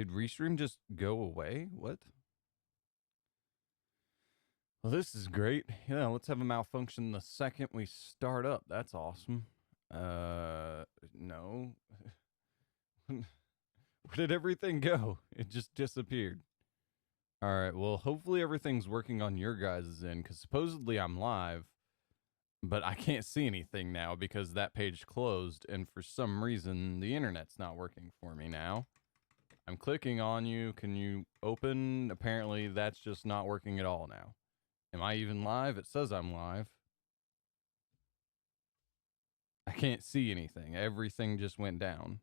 Did Restream just go away? What? Well, this is great. Yeah, let's have a malfunction the second we start up. That's awesome. No. Where did everything go? It just disappeared. All right, well, hopefully everything's working on your guys' end, because supposedly I'm live, but I can't see anything now because that page closed, and for some reason, the internet's not working for me now. I'm clicking on you. Can you open? Apparently, that's just not working at all now. Am I even live? It says I'm live. I can't see anything. Everything just went down.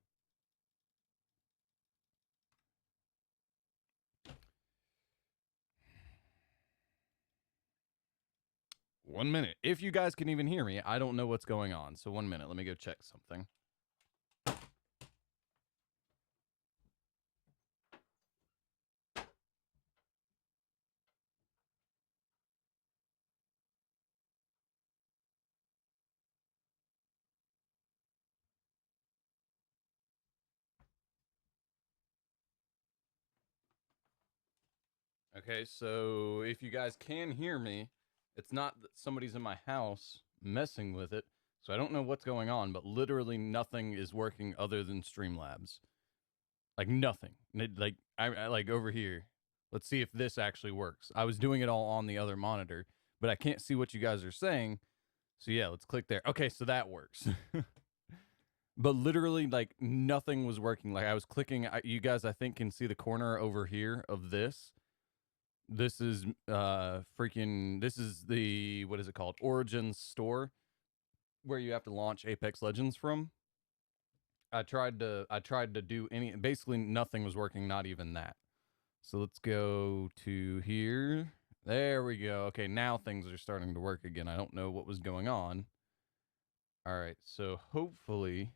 One minute. If you guys can even hear me, I don't know what's going on. So 1 minute. Let me go check something. Okay, so if you guys can hear me, it's not that somebody's in my house messing with it. So I don't know what's going on, but literally nothing is working other than Streamlabs. Like nothing. Like I like over here. Let's see if this actually works. I was doing it all on the other monitor, but I can't see what you guys are saying. So yeah, let's click there. Okay, so that works. But literally, like, nothing was working. Like, I was clicking. You guys, I think, can see the corner over here of this. This is this is the, what is it called? Origins store, where you have to launch Apex Legends from. I tried to do basically nothing was working, not even that. So let's go to here. There we go. Okay, now things are starting to work again. I don't know what was going on. All right, so hopefully,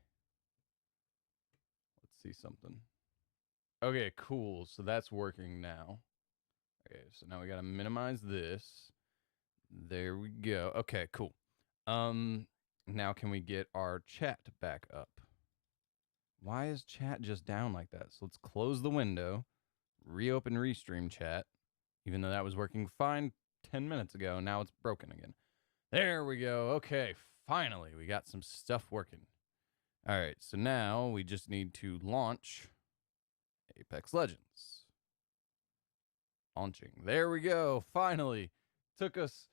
let's see something. Okay, cool. So that's working now. Okay, so now we gotta minimize this. There we go. Okay, cool. Now can we get our chat back up? Why is chat just down like that? So let's close the window, reopen Restream chat, even though that was working fine 10 minutes ago. Now it's broken again. There we go. Okay, finally, we got some stuff working. All right, so now we just need to launch Apex Legends. Launching. There we go. Finally. Took us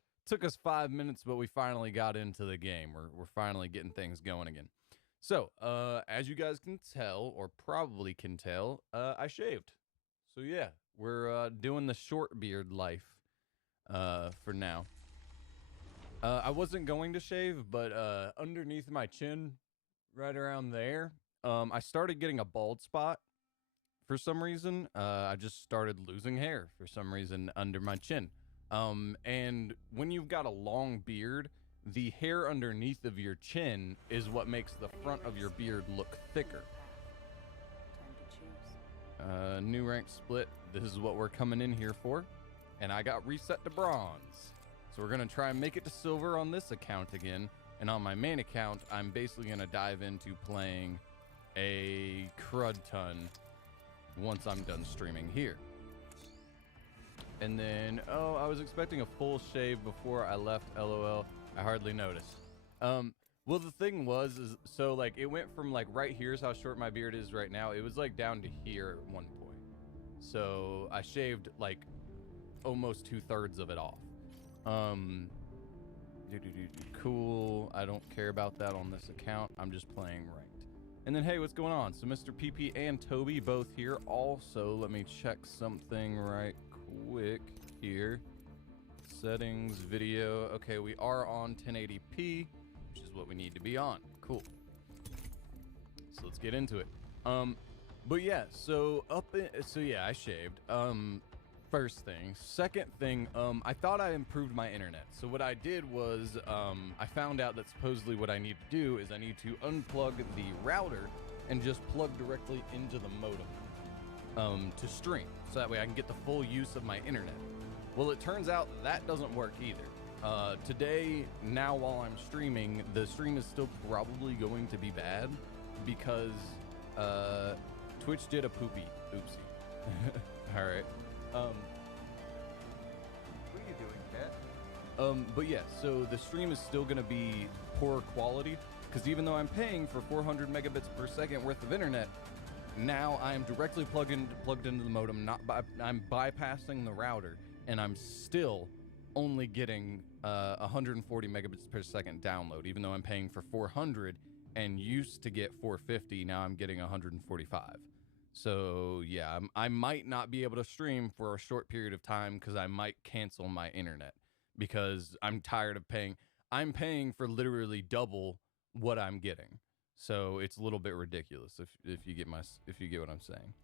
5 minutes, but we finally got into the game. We're finally getting things going again. So, as you guys can tell, or probably can tell, I shaved. So yeah, we're doing the short beard life for now. I wasn't going to shave, but underneath my chin, right around there, I started getting a bald spot for some reason. I just started losing hair for some reason under my chin. And when you've got a long beard, the hair underneath of your chin is what makes the front of your beard look thicker. New rank split. This is what we're coming in here for. And I got reset to bronze. So we're going to try and make it to silver on this account again. And on my main account, I'm basically going to dive into playing a crud ton once I'm done streaming here. And then, oh, I was expecting a full shave before I left, LOL. I hardly noticed. Well, the thing was, so like it went from like right here's how short my beard is right now. It was like down to here at one point. So I shaved like almost 2/3 of it off. Cool. I don't care about that on this account. I'm just playing ranked. And then, hey, what's going on? So Mr. PP and Toby both here. Also, let me check something right quick here. Settings, video. Okay, we are on 1080p, which is what we need to be on. Cool. So let's get into it. But yeah, so yeah, I shaved. First thing. Second thing, I thought I improved my internet. So what I did was, I found out that supposedly what I need to do is I need to unplug the router and just plug directly into the modem to stream. So that way I can get the full use of my internet. Well, it turns out that doesn't work either. Today, now while I'm streaming, the stream is still probably going to be bad because Twitch did a oopsie. All right. What are you doing, Cat? But yeah, so the stream is still gonna be poor quality because even though I'm paying for 400 megabits per second worth of internet, now I am directly plugged into the modem. I'm bypassing the router, and I'm still only getting 140 megabits per second download, even though I'm paying for 400 and used to get 450. Now I'm getting 145. So yeah, I might not be able to stream for a short period of time because I might cancel my internet because I'm tired of paying. I'm paying for literally double what I'm getting. So it's a little bit ridiculous if you get what I'm saying.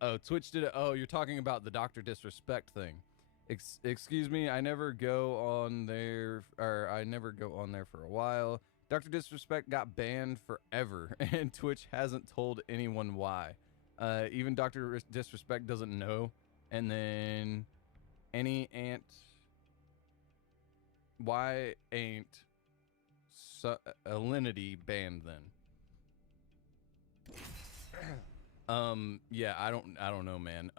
Oh, Twitch did it. Oh, you're talking about the Dr. Disrespect thing. Excuse me, I never go on there for a while. Dr. Disrespect got banned forever, and Twitch hasn't told anyone why. Even Dr. Disrespect doesn't know. And then any ant. Why ain't Alinity banned then? Yeah, I don't know, man.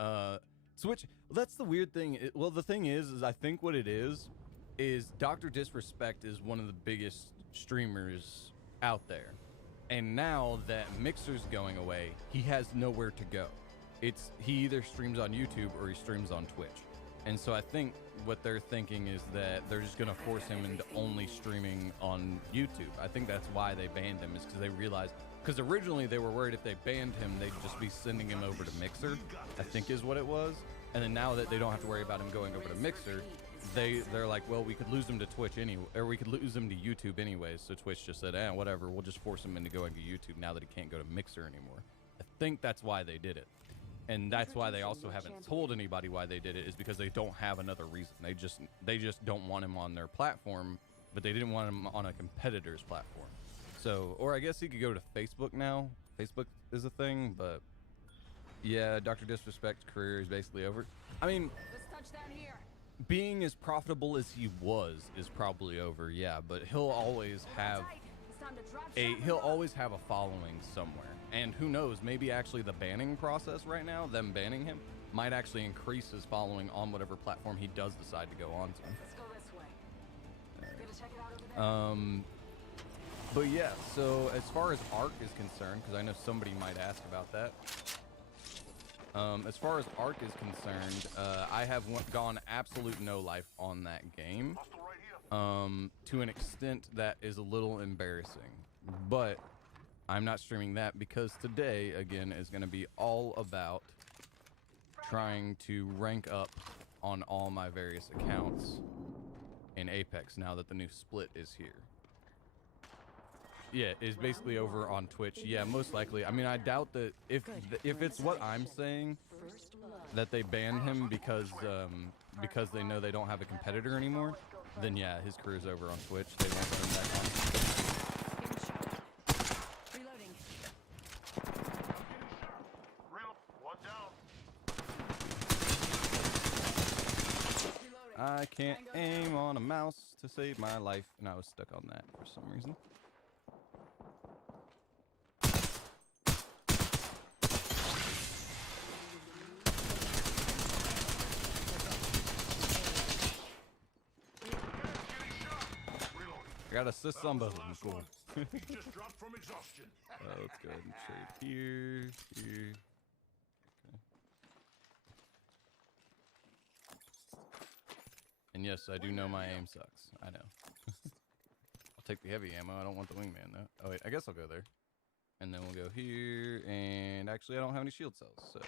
Switch. That's the weird thing. Well, the thing is I think what it is Dr. Disrespect is one of the biggest streamers out there, and now that Mixer's going away, he has nowhere to go. He either streams on YouTube or he streams on Twitch, and so I think what they're thinking is that they're just gonna force him into only streaming on YouTube. I think that's why they banned him, is because they realized. Because originally they were worried if they banned him, they'd just be sending him over to Mixer, I think is what it was. And then now that they don't have to worry about him going over to Mixer, they're like, well, we could lose him to Twitch anyway, or we could lose him to YouTube anyways. So Twitch just said, whatever, we'll just force him into going to YouTube now that he can't go to Mixer anymore. I think that's why they did it. And that's why they also haven't told anybody why they did it, is because they don't have another reason. They just don't want him on their platform, but they didn't want him on a competitor's platform. So, or I guess he could go to Facebook now. Facebook is a thing, but yeah, Dr. Disrespect's career is basically over. I mean, being as profitable as he was is probably over, yeah, but he'll always have a following somewhere. And who knows, maybe actually the banning process right now, them banning him, might actually increase his following on whatever platform he does decide to go on to. Let's go this way. Gonna check it out over there. But yeah, so as far as Ark is concerned, because I know somebody might ask about that. As far as Ark is concerned, I have gone absolute no life on that game. To an extent that is a little embarrassing. But I'm not streaming that because today, again, is going to be all about trying to rank up on all my various accounts in Apex now that the new split is here. Yeah, it's basically over on Twitch. Yeah, most likely. I mean, I doubt that if it's what I'm saying, that they banned him because they know they don't have a competitor anymore, then yeah, his career's over on Twitch. They won't let him back on. Reloading. I can't aim on a mouse to save my life, and I was stuck on that for some reason. I got assists on both of them. Cool. Just dropped from exhaustion. Let's go ahead and trade here. Okay. And yes, I do know my aim sucks. I know. I'll take the heavy ammo. I don't want the wingman though. Oh wait, I guess I'll go there. And then we'll go here. And actually, I don't have any shield cells, so.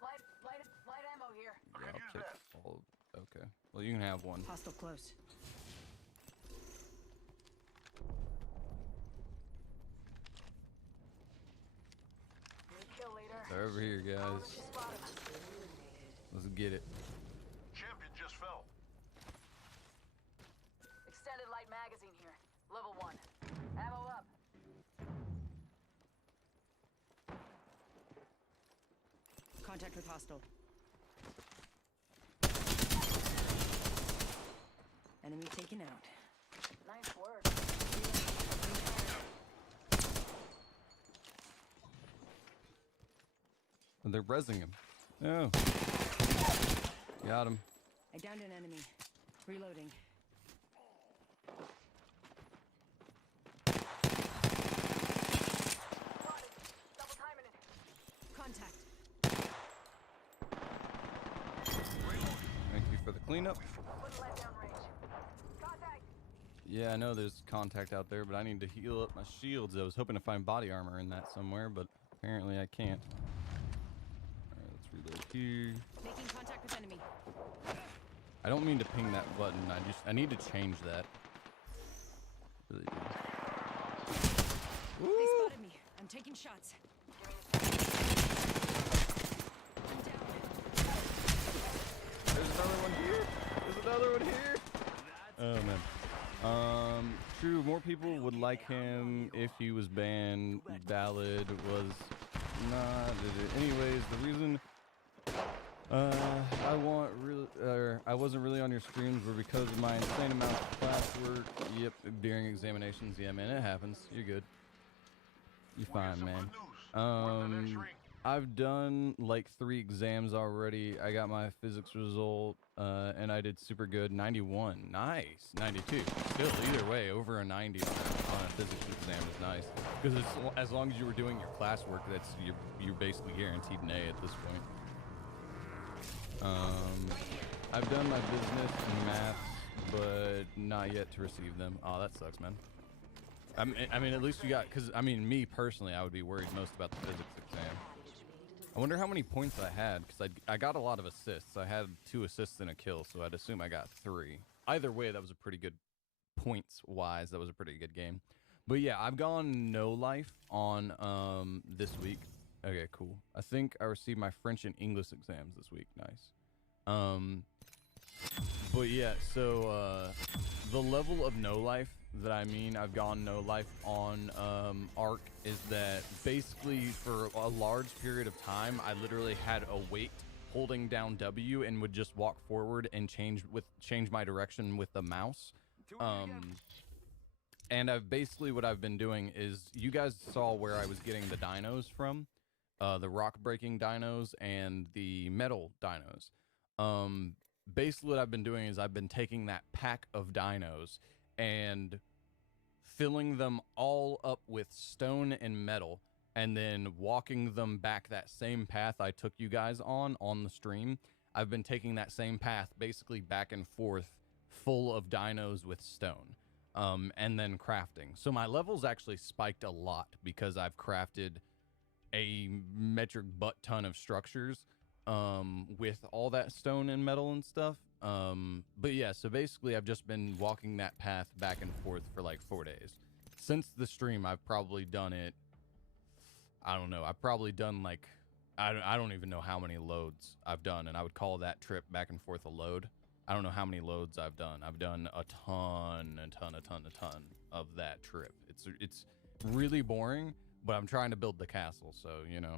Light ammo here. Yeah, I'll take all. Okay. Well, you can have one. Hostile close. They're over here, guys. Let's get it. Champion just fell. Extended light magazine here. Level 1. Ammo up. Contact with hostile. Enemy taken out. Nice work. Oh, they're rezzing him. Oh. Got him. I downed an enemy. Reloading. Double timing it. Contact. Thank you for the cleanup. Wouldn't let down range. Contact. Yeah, I know there's contact out there, but I need to heal up my shields. I was hoping to find body armor in that somewhere, but apparently I can't. Alright, let's reload here. Making contact with enemy. I don't mean to ping that button. I need to change that. Really do. They spotted me. I'm taking shots. I'm down. There's another one here. There's another one here. Oh man. True. More people would like him if he was banned. Valid was not. Anyways, the reason I wasn't really on your streams were because of my insane amount of classwork. Yep, during examinations. Yeah, man, it happens. You're good. You're fine, man. I've done like 3 exams already. I got my physics result, and I did super good. 91. Nice. 92. Still, either way, over a 90 on a physics exam is nice. Because as long as you were doing your classwork, you're basically guaranteed an A at this point. I've done my business and maths, but not yet to receive them. Oh, that sucks, man. I mean, at least you got, because, I mean, me personally, I would be worried most about the physics exam. I wonder how many points I had, because I got a lot of assists. I had 2 assists and a kill, so I'd assume I got 3. Either way, that was a pretty good, points-wise, that was a pretty good game. But yeah, I've gone no life on this week. Okay, cool. I think I received my French and English exams this week. Nice. But yeah, so the level of no life that I've gone no life on Ark is that basically for a large period of time I literally had a weight holding down W and would just walk forward and change my direction with the mouse. And what I've been doing is, you guys saw where I was getting the dinos from, the rock breaking dinos and the metal dinos. Basically what I've been doing is I've been taking that pack of dinos and filling them all up with stone and metal, and then walking them back that same path I took you guys on the stream. I've been taking that same path basically back and forth, full of dinos with stone, and then crafting. So my levels actually spiked a lot because I've crafted a metric butt ton of structures with all that stone and metal and stuff. But yeah, so basically I've just been walking that path back and forth for like 4 days. Since the stream, I've probably done it, I don't know, I've probably done like, I don't even know how many loads I've done, and I would call that trip back and forth a load. I don't know how many loads I've done. I've done a ton of that trip. It's really boring, but I'm trying to build the castle, so, you know.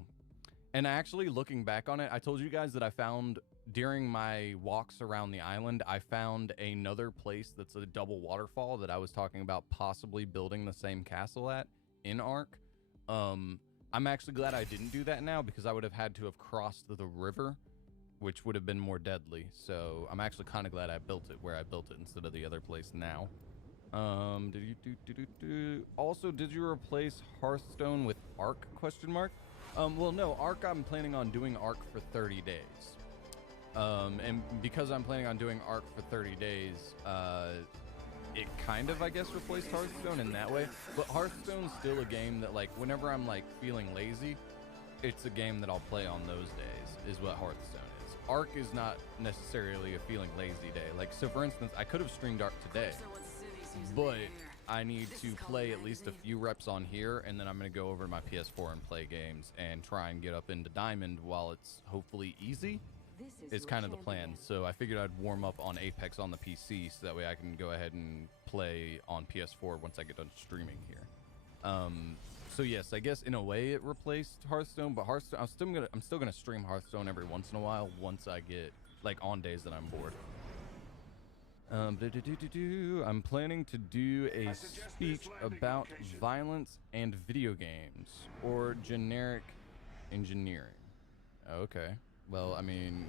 And actually, looking back on it, I told you guys that I found, during my walks around the island, I found another place that's a double waterfall that I was talking about possibly building the same castle at in Ark. I'm actually glad I didn't do that now, because I would have had to have crossed the river, which would have been more deadly. So I'm actually kind of glad I built it where I built it instead of the other place now. Also, did you replace Hearthstone with Ark, question mark? Well, no, Ark, I'm planning on doing Ark for 30 days. And because I'm planning on doing Ark for 30 days, it kind of, I guess, replaced Hearthstone in that way. But Hearthstone's still a game that, like, whenever I'm, like, feeling lazy, it's a game that I'll play on those days, is what Hearthstone is. Ark is not necessarily a feeling lazy day. Like, so for instance, I could have streamed Ark today, but I need to play at least a few reps on here, and then I'm going to go over to my PS4 and play games and try and get up into Diamond while it's hopefully easy. Is kind of the plan. So I figured I'd warm up on Apex on the PC, so that way I can go ahead and play on PS4 once I get done streaming here. So yes, I guess in a way it replaced Hearthstone, but Hearthstone, I'm still gonna stream Hearthstone every once in a while once I get, like, on days that I'm bored. I'm planning to do a speech about violence and video games, or generic engineering. Okay. Well, I mean,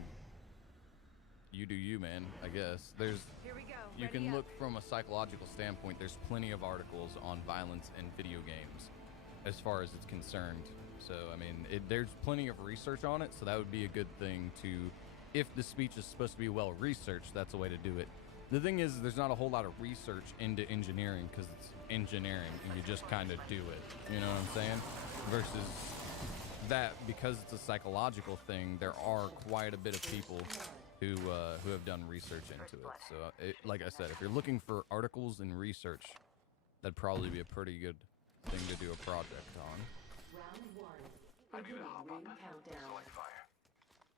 you do you, man. I guess there's. Here we go. You Ready can up. look from a psychological standpoint. There's plenty of articles on violence in video games, as far as it's concerned. So I mean, there's plenty of research on it. So that would be a good thing to, if the speech is supposed to be well researched, that's a way to do it. The thing is, there's not a whole lot of research into engineering because it's engineering and you just kind of do it. You know what I'm saying? Versus that, because it's a psychological thing, there are quite a bit of people who have done research into it. So, like I said, if you're looking for articles and research, that'd probably be a pretty good thing to do a project on. Round one. Beginning ring countdown. Select fire.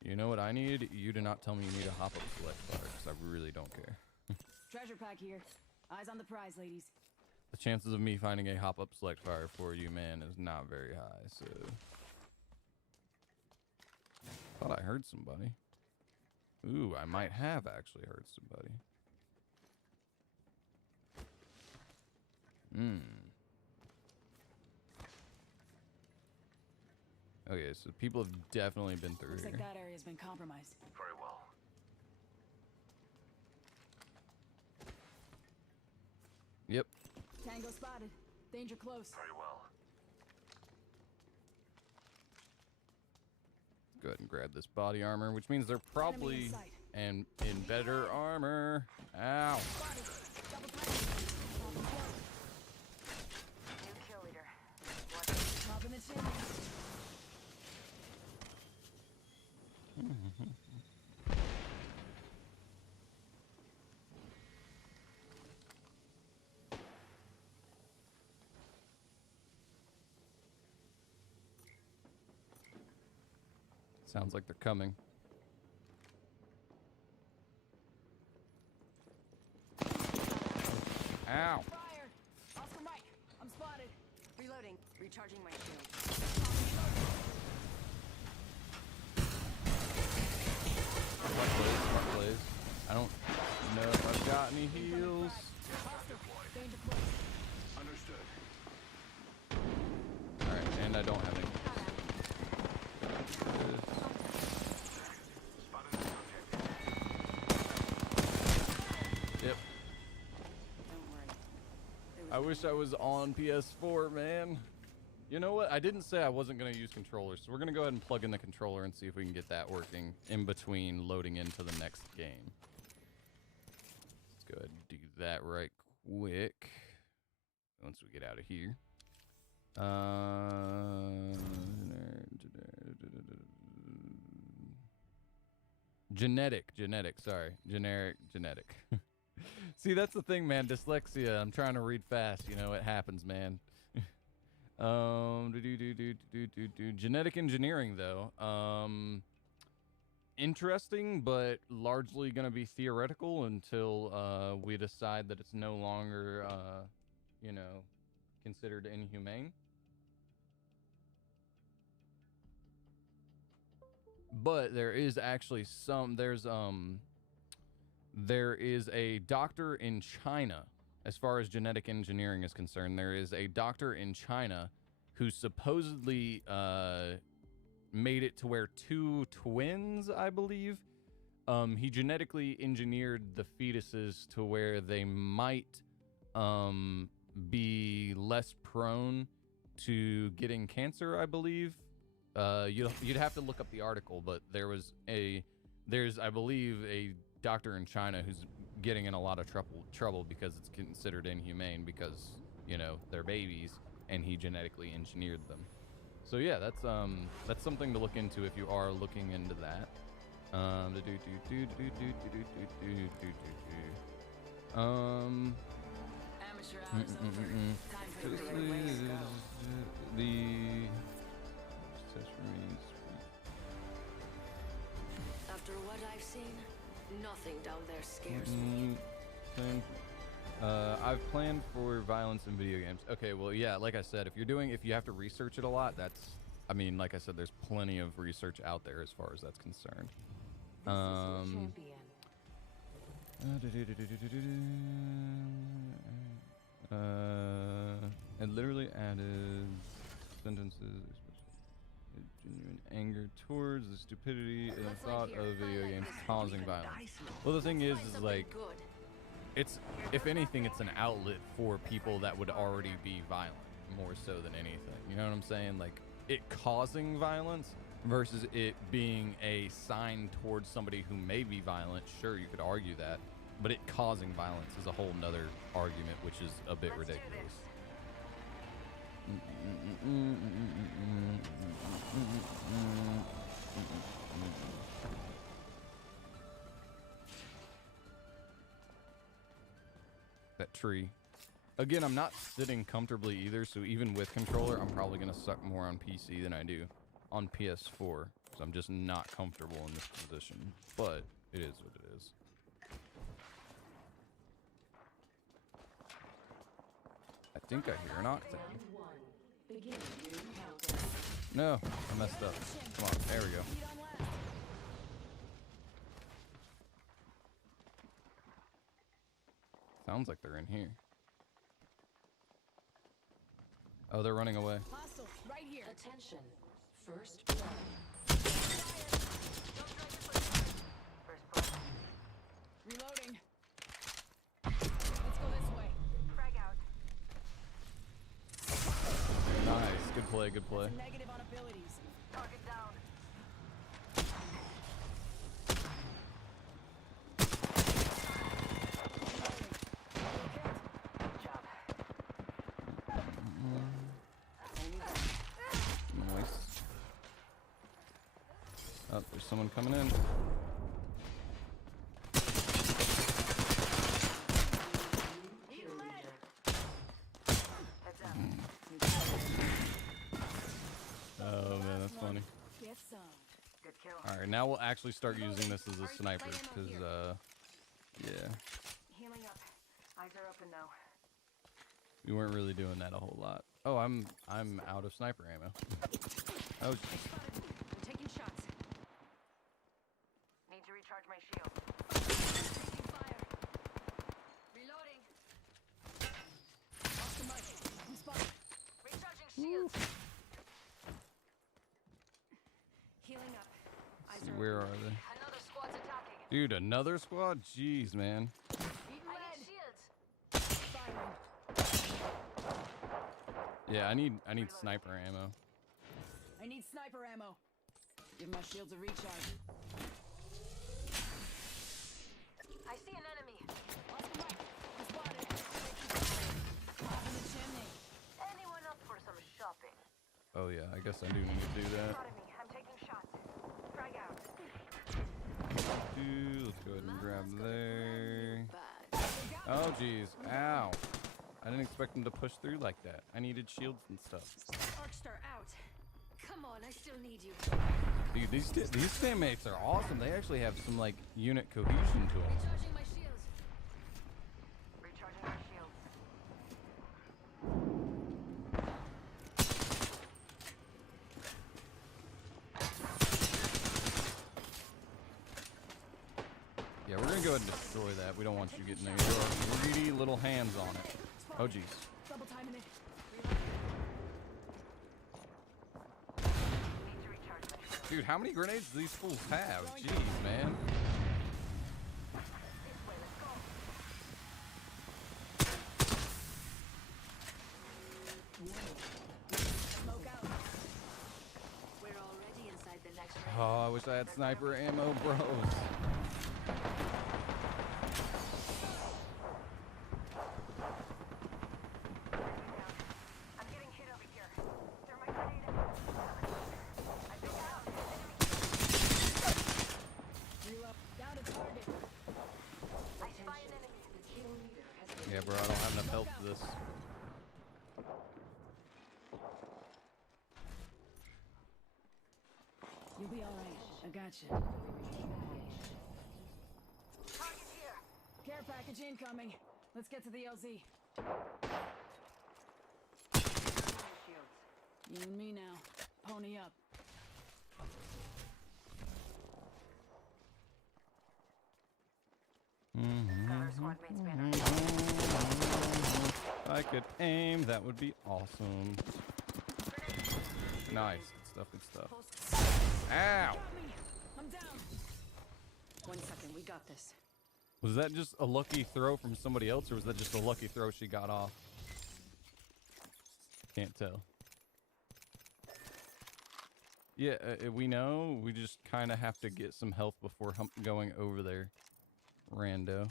You know what I need? You do not tell me you need a hop-up select fire, because I really don't care. Treasure pack here. Eyes on the prize, ladies. The chances of me finding a hop-up select fire for you, man, is not very high, so... Thought I heard somebody. Ooh, I might have actually heard somebody. Okay, so people have definitely been through Looks here. like that area's been compromised. Very well. Yep. Tango spotted. Danger close. Very well. Go ahead and grab this body armor, which means they're probably sight. in better armor. Ow. Spotted. Double time. New kill leader. Top in the chimney. Sounds like they're coming. Ow. Fire. Oscar Mike. I'm spotted. Reloading. Recharging my shield. Smart plays, smart plays. I don't know if I've got any heals. Danger close. Understood. Alright, and I don't have any. Spotted an object. Yep. Don't worry. I wish I was on PS4, man. You know what? I didn't say I wasn't going to use controllers, so we're going to go ahead and plug in the controller and see if we can get that working in between loading into the next game. Let's go ahead and do that right quick once we get out of here. Genetic, sorry. Genetic. See, that's the thing, man. Dyslexia. I'm trying to read fast. You know, it happens, man. Genetic engineering, though. Interesting, but largely going to be theoretical until we decide that it's no longer, you know, considered inhumane. But there is actually there is a doctor in China, as far as genetic engineering is concerned. There is a doctor in China who supposedly made it to where two twins, I believe, he genetically engineered the fetuses to where they might be less prone to getting cancer, I believe. You'd have to look up the article, but there's I believe a doctor in China who's getting in a lot of trouble because it's considered inhumane because, you know, they're babies and he genetically engineered them. So yeah, that's something to look into if you are looking into that. Amateur hours over. Time for the right way to go. After what I've seen, nothing down there scares me. I've planned for violence in video games. Okay, well, yeah, like I said, if you have to research it a lot, I mean, like I said, there's plenty of research out there as far as that's concerned. This is your champion. It literally added sentences, genuine anger towards the stupidity and the Let's thought light of here. video games Highlight causing violence. Well, the thing is Something like, good. it's, if anything, it's an outlet for people that would already be violent, more so than anything. You know what I'm saying? Like, it causing violence versus it being a sign towards somebody who may be violent. Sure, you could argue that, but it causing violence is a whole nother argument, which is a bit Let's do ridiculous. That tree. Again, I'm not sitting comfortably either, so even with controller, I'm probably going to suck more on PC than I do on PS4, because I'm just not comfortable in this position. But it is what it is. I think I hear an octane. No, I messed up. Come on, there we go. Lead on last. Sounds like they're in here. Oh, they're running away. Hostile, right here. Attention. First blood. Reloading. Let's go this way. Frag out. Nice, good play, good play. Negative on abilities. Target down. Nice. Oh, there's someone coming in. Oh man, that's funny. Get some. Good kill. All right, now we'll actually start using this as a sniper, because yeah, Healing up. Eyes are open now. we weren't really doing that a whole lot. Oh, I'm out of sniper ammo. Oh, I'm taking shots. Need to recharge my shield. Taking fire. Reloading. Off the mic. I'm spotted. Recharging shields. Healing up. Eyes are where open. are they? Another squad's attacking. Dude, another squad? Jeez, man. Beating red. Shields. Firing. Yeah, I need sniper ammo. I need sniper ammo. Give my shields a recharge. I see an enemy. Off the mic. I'm spotted. Top in the chimney. Anyone up for some shopping? Oh yeah, I guess I do need to do that. Spotted me. I'm taking shots. Frag out. Dude, let's go ahead and grab there. Bad. Oh jeez, ow. I didn't expect him to push through like that. I needed shields and stuff. Arcstar out. Come on, I still need you. Dude, these teammates are awesome. They actually have some like unit cohesion to them. Recharging my shields. Recharging our shields. Yeah, we're gonna go ahead and destroy that. We don't want you getting your greedy little hands on it. Oh jeez. Double timing it. Need to recharge my shields. Dude, how many grenades do these fools have? Jeez, man. This way, let's go. Smoke out. We're already inside the next ring. Oh, I wish I had sniper ammo, bros. I'm getting hit over here. They're my grenade. I think out. Reload. Down to target. I spy an enemy. Yeah, bro, I don't have enough health for this. You'll be alright. I gotcha. Target here. Care package incoming. Let's get to the LZ. You and me now. Pony up. If I could aim, that would be awesome. Nice. Good stuff, good stuff. got this. Was that just a lucky throw from somebody else, or was that just a lucky throw she got off? Can't tell. Yeah, we know. We just kind of have to get some health before going over there. Rando.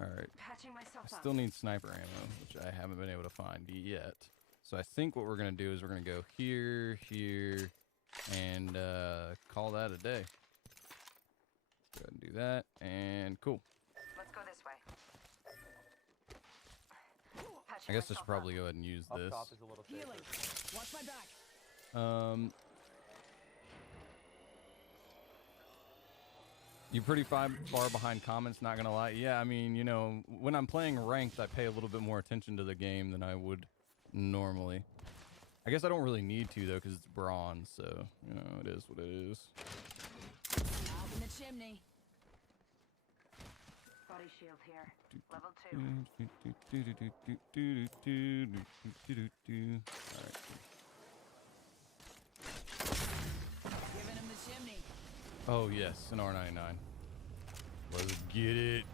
Alright. Patching myself I up. still need sniper ammo, which I haven't been able to find yet. So I think what we're going to do is we're going to go here, here, and call that a day. Go ahead and do that, and cool. Let's go this way. I guess I should probably go ahead and use Up this. top is a little safer. Healing. Watch my back. You're pretty far behind comments, not gonna lie. Yeah, I mean, you know, when I'm playing ranked, I pay a little bit more attention to the game than I would normally. I guess I don't really need to, though, because it's bronze, so, you know, it is what it is. Out in the chimney. Body shield here. Level 2. Alright. Giving him the chimney. Oh, yes, an R99. Let's get it.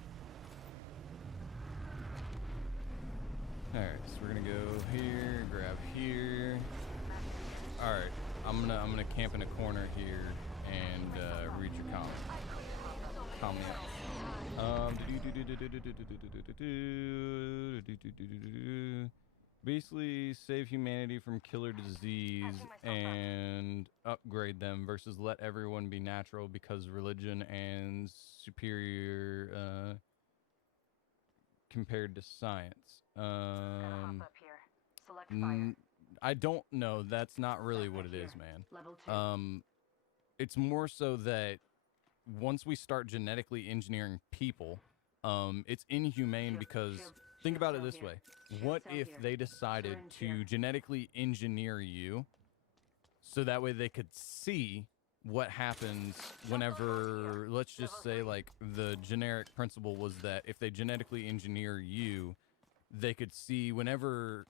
Alright, so we're gonna go here, grab here. Alright, I'm gonna camp in a corner here and read your comment. Comment. Basically save humanity from killer disease and upgrade them versus let everyone be natural because religion and superior compared to science. Hop up here. Select fire. I don't know. That's not really what it is, man. Level 2. It's more so that once we start genetically engineering people, it's inhumane because think about it this way. What if they decided to genetically engineer you so that way they could see what happens whenever, let's just say, like, the generic principle was that if they genetically engineer you, they could see whenever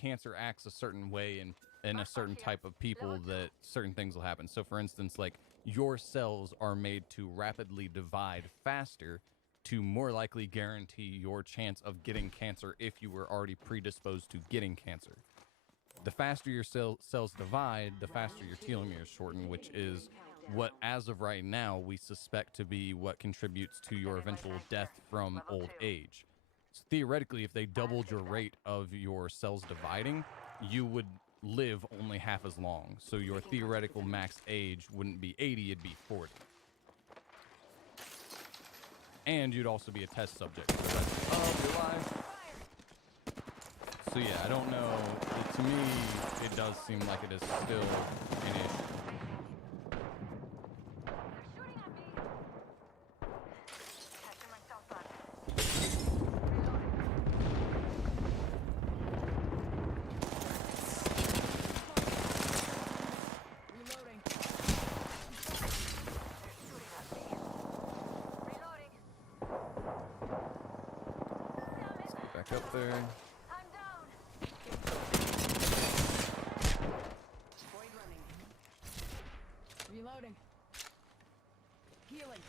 cancer acts a certain way in a certain type of people that certain things will happen. So for instance, like, your cells are made to rapidly divide faster to more likely guarantee your chance of getting cancer if you were already predisposed to getting cancer. The faster your cells divide, the faster your telomeres shorten, which is what, as of right now, we suspect to be what contributes to your eventual death from old age. So theoretically, if they doubled your rate of your cells dividing, you would live only half as long. So your theoretical max age wouldn't be 80, it'd be 40. And you'd also be a test subject for the rest of your life. So yeah, I don't know. To me, it does seem like it is still an issue. They're shooting at me. Catching myself up. Reloading. Reloading. Let's get back up there. I'm down. Void running. Reloading. Healing.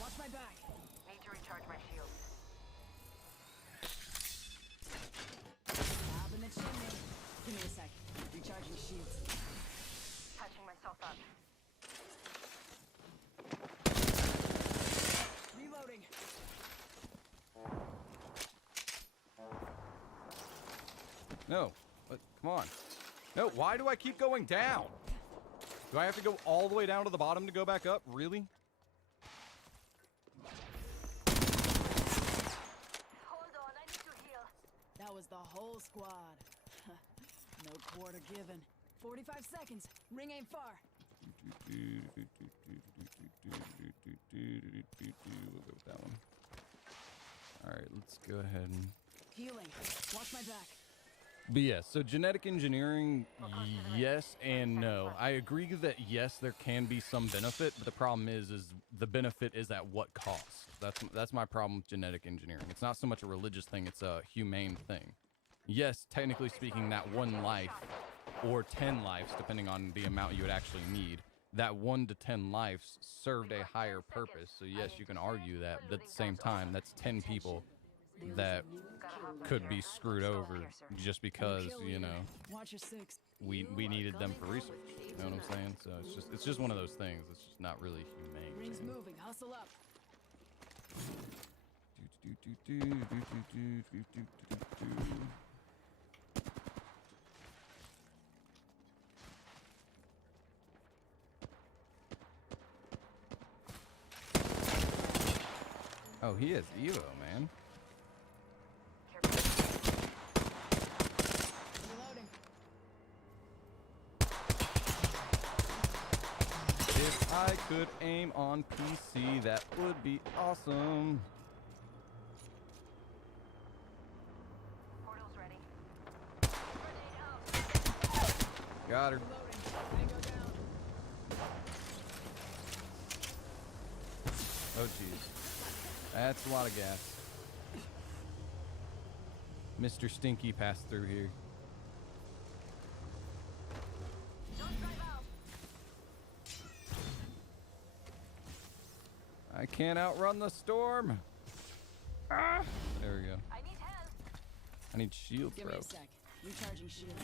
Watch my back. Need to recharge my shield. Out in the chimney. Give me a sec. Recharging shields. Patching myself up. Reloading. No. Come on. No, why do I keep going down? Do I have to go all the way down to the bottom to go back up? Really? Hold on, I need to heal. That was the whole squad. No quarter given. 45 seconds. Ring ain't far. We'll go with that one. Alright, let's go ahead and... Healing. Watch my back. But yeah, so genetic engineering, yes and no. I agree that yes, there can be some benefit, but the problem is the benefit is at what cost. That's my problem with genetic engineering. It's not so much a religious thing, it's a humane thing. Yes, technically speaking, that one life, or 10 lives, depending on the amount you would actually need, that 1 to 10 lives served a higher purpose. So yes, you can argue that, but at the same time, that's 10 people that could be screwed over just because, you know, Watch your six. we needed them for research. You know what I'm saying? So it's just one of those things. It's just not really Rings humane. moving. Hustle up. Oh, he has Evo, man. Reloading. If I could aim on PC, that would be awesome. Portal's ready. Grenade out. Got her. Reloading. Tango down. Oh, jeez. That's a lot of gas. Mr. Stinky passed through here. Don't drive out. I can't outrun the storm. Ah! There we go. I need help. I need shield Give me throw. a sec. Recharging shield.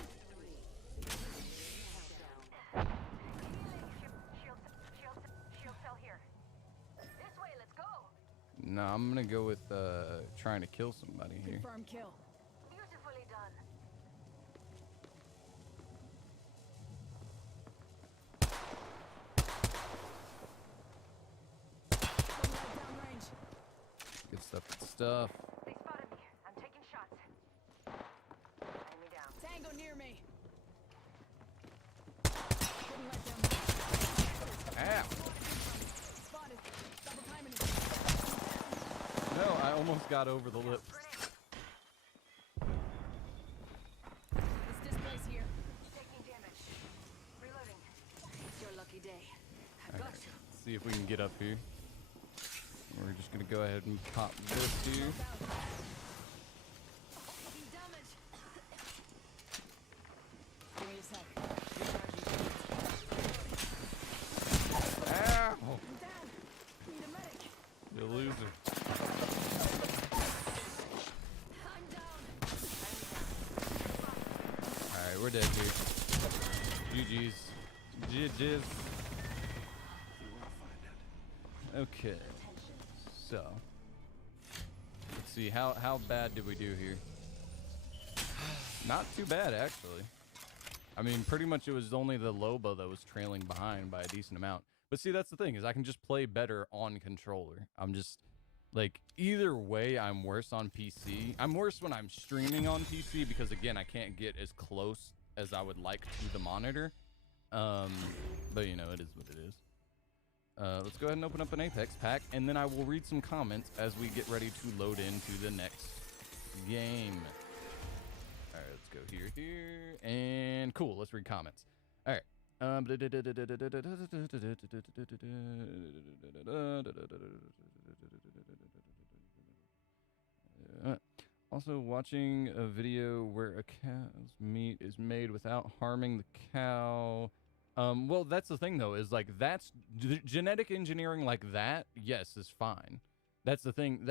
Shield cell here. This way, let's go. No, I'm gonna go with trying to kill somebody here. Confirm kill. Beautifully done. Putting light downrange. Good stuff. Good stuff. They spotted me. I'm taking shots. Enemy down. Tango near me. Putting light downrange. Ow! Spotted. Double timing it. No, I almost got over the lip. Grenade. It's this place here. Taking damage. Reloading. It's your lucky day. I got Alright, you. let's see if we can get up here. We're just gonna go ahead and pop this here. Taking damage. Give me a sec. Recharging shield. Ow! I'm down. Need a medic. You loser. I'm down. Alright, we're dead here. GG's. GG's. Okay. So. Let's see, how bad did we do here? Not too bad, actually. I mean, pretty much it was only the Loba that was trailing behind by a decent amount. But see, that's the thing, is I can just play better on controller. I'm just, like, either way, I'm worse on PC. I'm worse when I'm streaming on PC because, again, I can't get as close as I would like to the monitor. But, you know, it is what it is. Let's go ahead and open up an Apex pack, and then I will read some comments as we get ready to load into the next game. All right, let's go here, and cool. Let's read comments. All right. Also, watching a video where a cow's meat is made without harming the cow. Well, that's the thing, though, is like that's genetic engineering like that. Yes, is fine. That's the thing.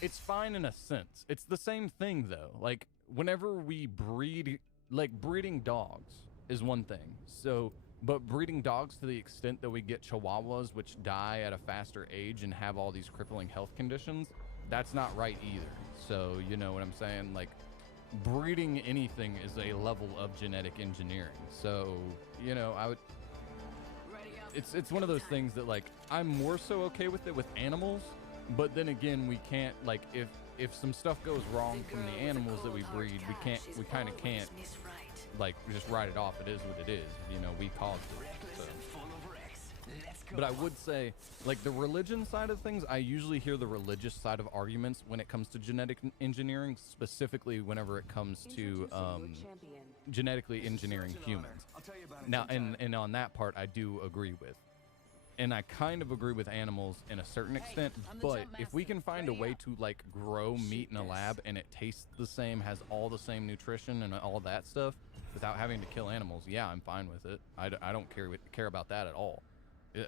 It's fine in a sense. It's the same thing, though. Like whenever we breed, like breeding dogs is one thing. So, but breeding dogs to the extent that we get Chihuahuas, which die at a faster age and have all these crippling health conditions, that's not right either. So, you know what I'm saying? Like, breeding anything is a level of genetic engineering. So, you know, I would. Ready up. It's one of those things that like I'm more so okay with it with animals, but then again, we can't like if some stuff goes wrong from the animals that we breed, we kind of can't like just write it off. It is what it is. You know, we caused it. So. But I would say, like the religion side of things, I usually hear the religious side of arguments when it comes to genetic engineering, specifically whenever it comes to genetically engineering humans. Now, and on that part, I do agree with. and I kind of agree with animals in a certain extent, I'm the but jump if we master. can find a Ready way up. to like grow meat in a Shoot lab this. and it tastes the same, has all the same nutrition and all that stuff without having to kill animals, yeah, I'm fine with it. I don't care about that at all.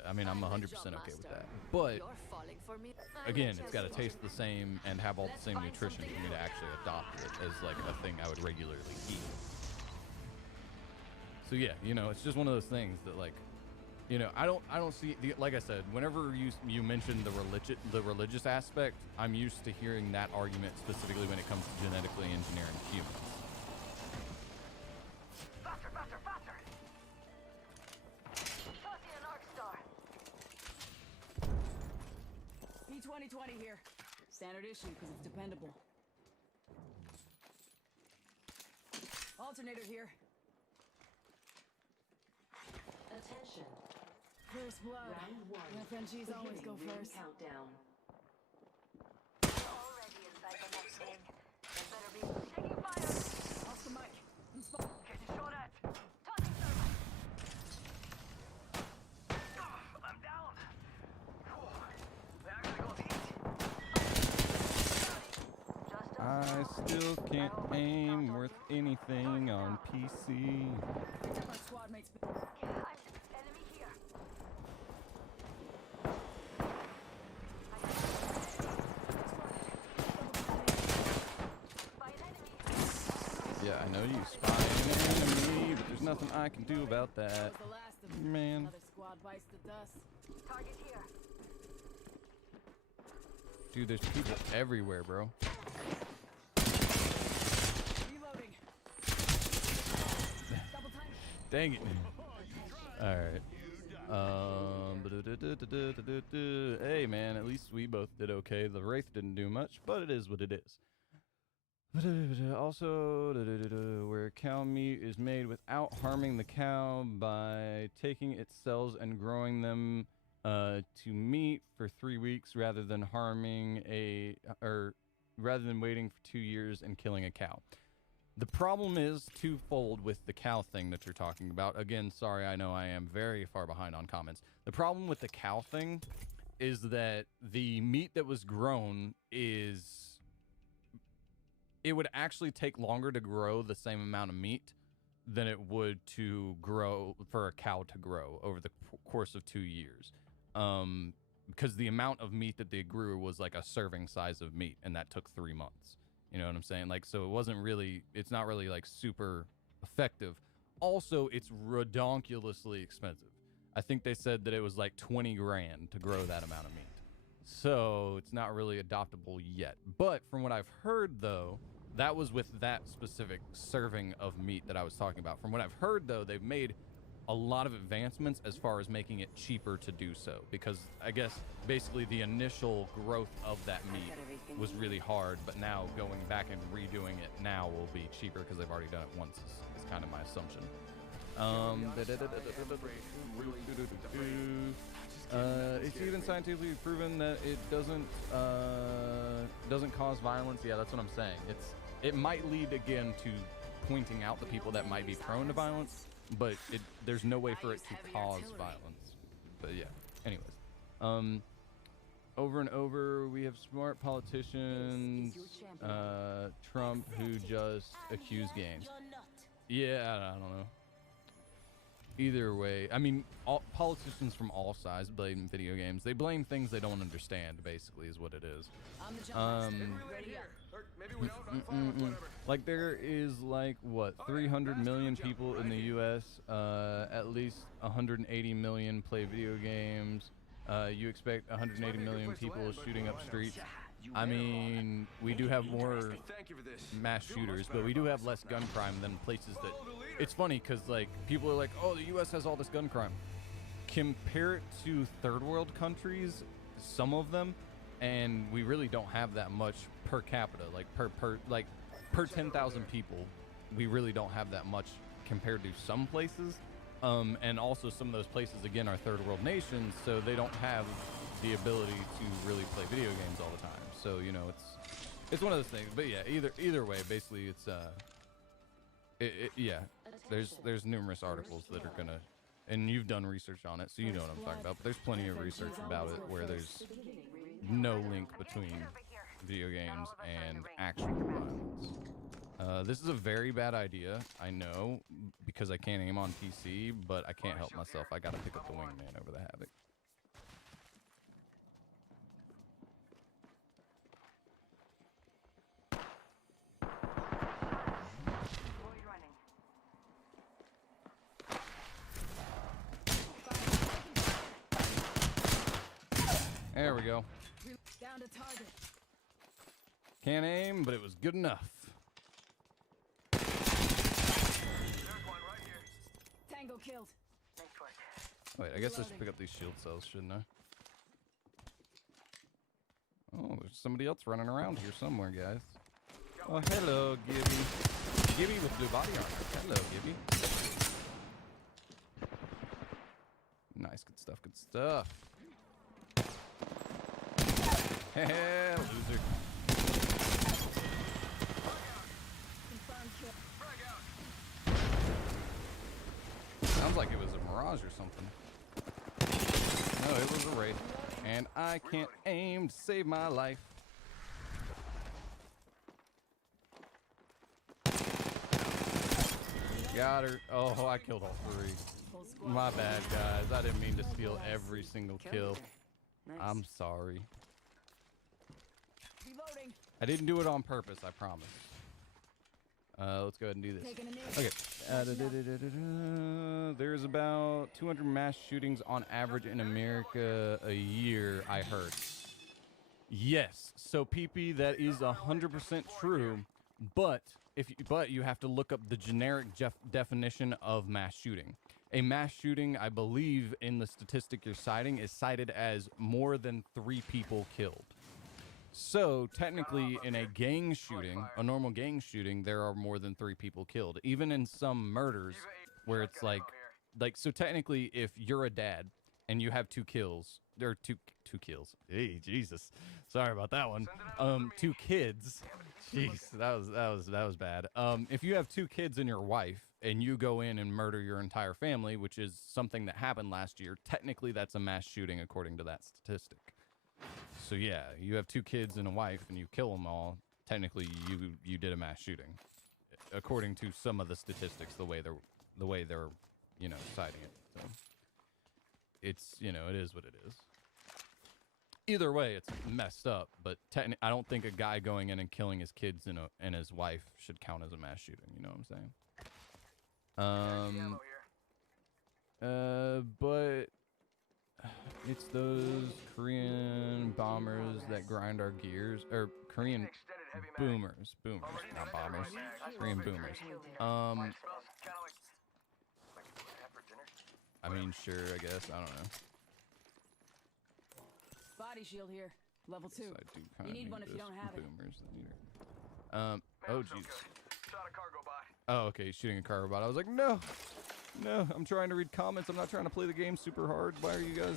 I mean, I'm 100% okay with that. But You're falling for me. again, it's got to taste the same and have all the same nutrition for me to actually adopt it as like a thing I would regularly eat. So yeah, you know, it's just one of those things that like, you know, I don't see like I said, whenever you mention the religious aspect, I'm used to hearing that argument specifically when it comes to genetically engineering humans. Faster, faster, faster! Tossing an arc star. P2020 here. Standard issue because it's dependable. Alternator here. Attention. First blood. Round one. FNGs always go Beginning ring first. countdown. Already inside the next thing. There better be taking fire. Off the mic. In spot. Getting shot at. Tossing thermite. I'm down. They actually got hit. Just I still can't aim worth anything on PC. Picked up our squad mates. Enemy here. By an enemy. Yeah, I know you spy an enemy, but there's nothing I can do about that. That was the last of them. Man. Another squad bites the dust. Target here. Dude, there's people everywhere, bro. Reloading. Double time. Dang it. Alright. Hey, man, at least we both did okay. The Wraith didn't do much, but it is what it is. Also, where cow meat is made without harming the cow by taking its cells and growing them to meat for 3 weeks rather than rather than waiting for 2 years and killing a cow. The problem is twofold with the cow thing that you're talking about. Again, sorry, I know I am very far behind on comments. The problem with the cow thing is that the meat that was grown it would actually take longer to grow the same amount of meat than it would to grow for a cow to grow over the course of 2 years. Because the amount of meat that they grew was like a serving size of meat, and that took 3 months. You know what I'm saying? Like, so it's not really like super effective. Also, it's redonkulously expensive. I think they said that it was like 20 grand to grow that amount of meat. So it's not really adoptable yet. But from what I've heard though, that was with that specific serving of meat that I was talking about. From what I've heard though, they've made a lot of advancements as far as making it cheaper to do so, because I guess basically the initial growth of that meat was really hard, but now going back and redoing it now will be cheaper because they've already done it once is kind of my assumption. It's even scientifically proven that it doesn't cause violence. Yeah, that's what I'm saying. It might lead again to pointing out the people that might be prone to violence, but there's no way for it to cause violence. But yeah, anyways, over and over we have smart politicians, Trump, who just accuse games. Yeah, I don't know. Either way, I mean, politicians from all sides blame video games. They blame things they don't understand, basically, is what it is. I'm the jump master. Ready up. Maybe we don't. I'm fine with whatever. Like, there is, like, what, 300 million people in the U.S., at least 180 million play video games. You expect 180 million people shooting up streets. I mean, we do have more Thank you for this. mass shooters, but we do have less gun crime than places that... It's funny, because, like, people are like, oh, the U.S. has all this gun crime. Compare it to third world countries, some of them, and we really don't have that much per capita. Like, per 10,000 people, we really don't have that much compared to some places. And also some of those places, again, are third world nations, so they don't have the ability to really play video games all the time. So, you know, it's one of those things. But yeah, either way, basically it's yeah, there's numerous articles that are gonna and you've done research on it, so you know what I'm talking about. But there's plenty of research about it where there's no link between video games and actual violence. This is a very bad idea, I know, because I can't aim on PC, but I can't help myself. I gotta pick up the wingman over the Havoc. There we go. Down to target. Can't aim, but it was good enough. Tango killed. Wait, I guess I should pick up these shield cells, shouldn't I? Oh, there's somebody else running around here somewhere, guys. Oh, hello, Gibby. Gibby with blue body armor. Hello, Gibby. Nice, good stuff, good stuff. Heh, loser. Confirmed kill. Sounds like it was a mirage or something. No, it was a wraith. And I can't aim to save my life. Got her. Oh, I killed all three. Whole squad. My bad, guys. I didn't mean to steal every single kill. Nice. I'm sorry. Reloading. I didn't do it on purpose, I promise. Let's go ahead and do this. Taking a knee. Okay. There's about 200 mass shootings on average in America a year, I heard. Yes. So, PP, that is 100% true. But you have to look up the generic definition of mass shooting. A mass shooting, I believe, in the statistic you're citing, is cited as more than 3 people killed. So, technically, in a gang shooting, a normal gang shooting, there are more than 3 people killed. Even in some murders, where it's like, so technically, if you're a dad and you have 2 kills, there are two kills. Hey, Jesus, sorry about that one. 2 kids. Jeez, that was bad. If you have 2 kids and your wife, and you go in and murder your entire family, which is something that happened last year, technically that's a mass shooting according to that statistic. So yeah, you have 2 kids and a wife, and you kill them all. Technically, you did a mass shooting, according to some of the statistics. The way they're, citing it. So it's, it is what it is. Either way, it's messed up. But I don't think a guy going in and killing his kids and his wife should count as a mass shooting. You know what I'm saying? But it's those Korean bombers that grind our gears, or Korean boomers, not bombers, Korean boomers. I mean, sure, I guess, I don't know. Body shield here. Level 2. I do kind You of need one if you those don't have it. boomers that need it. Oh jeez. Oh, okay, shooting a cargo bot. I was like, no, I'm trying to read comments. I'm not trying to play the game super hard. Why are you guys?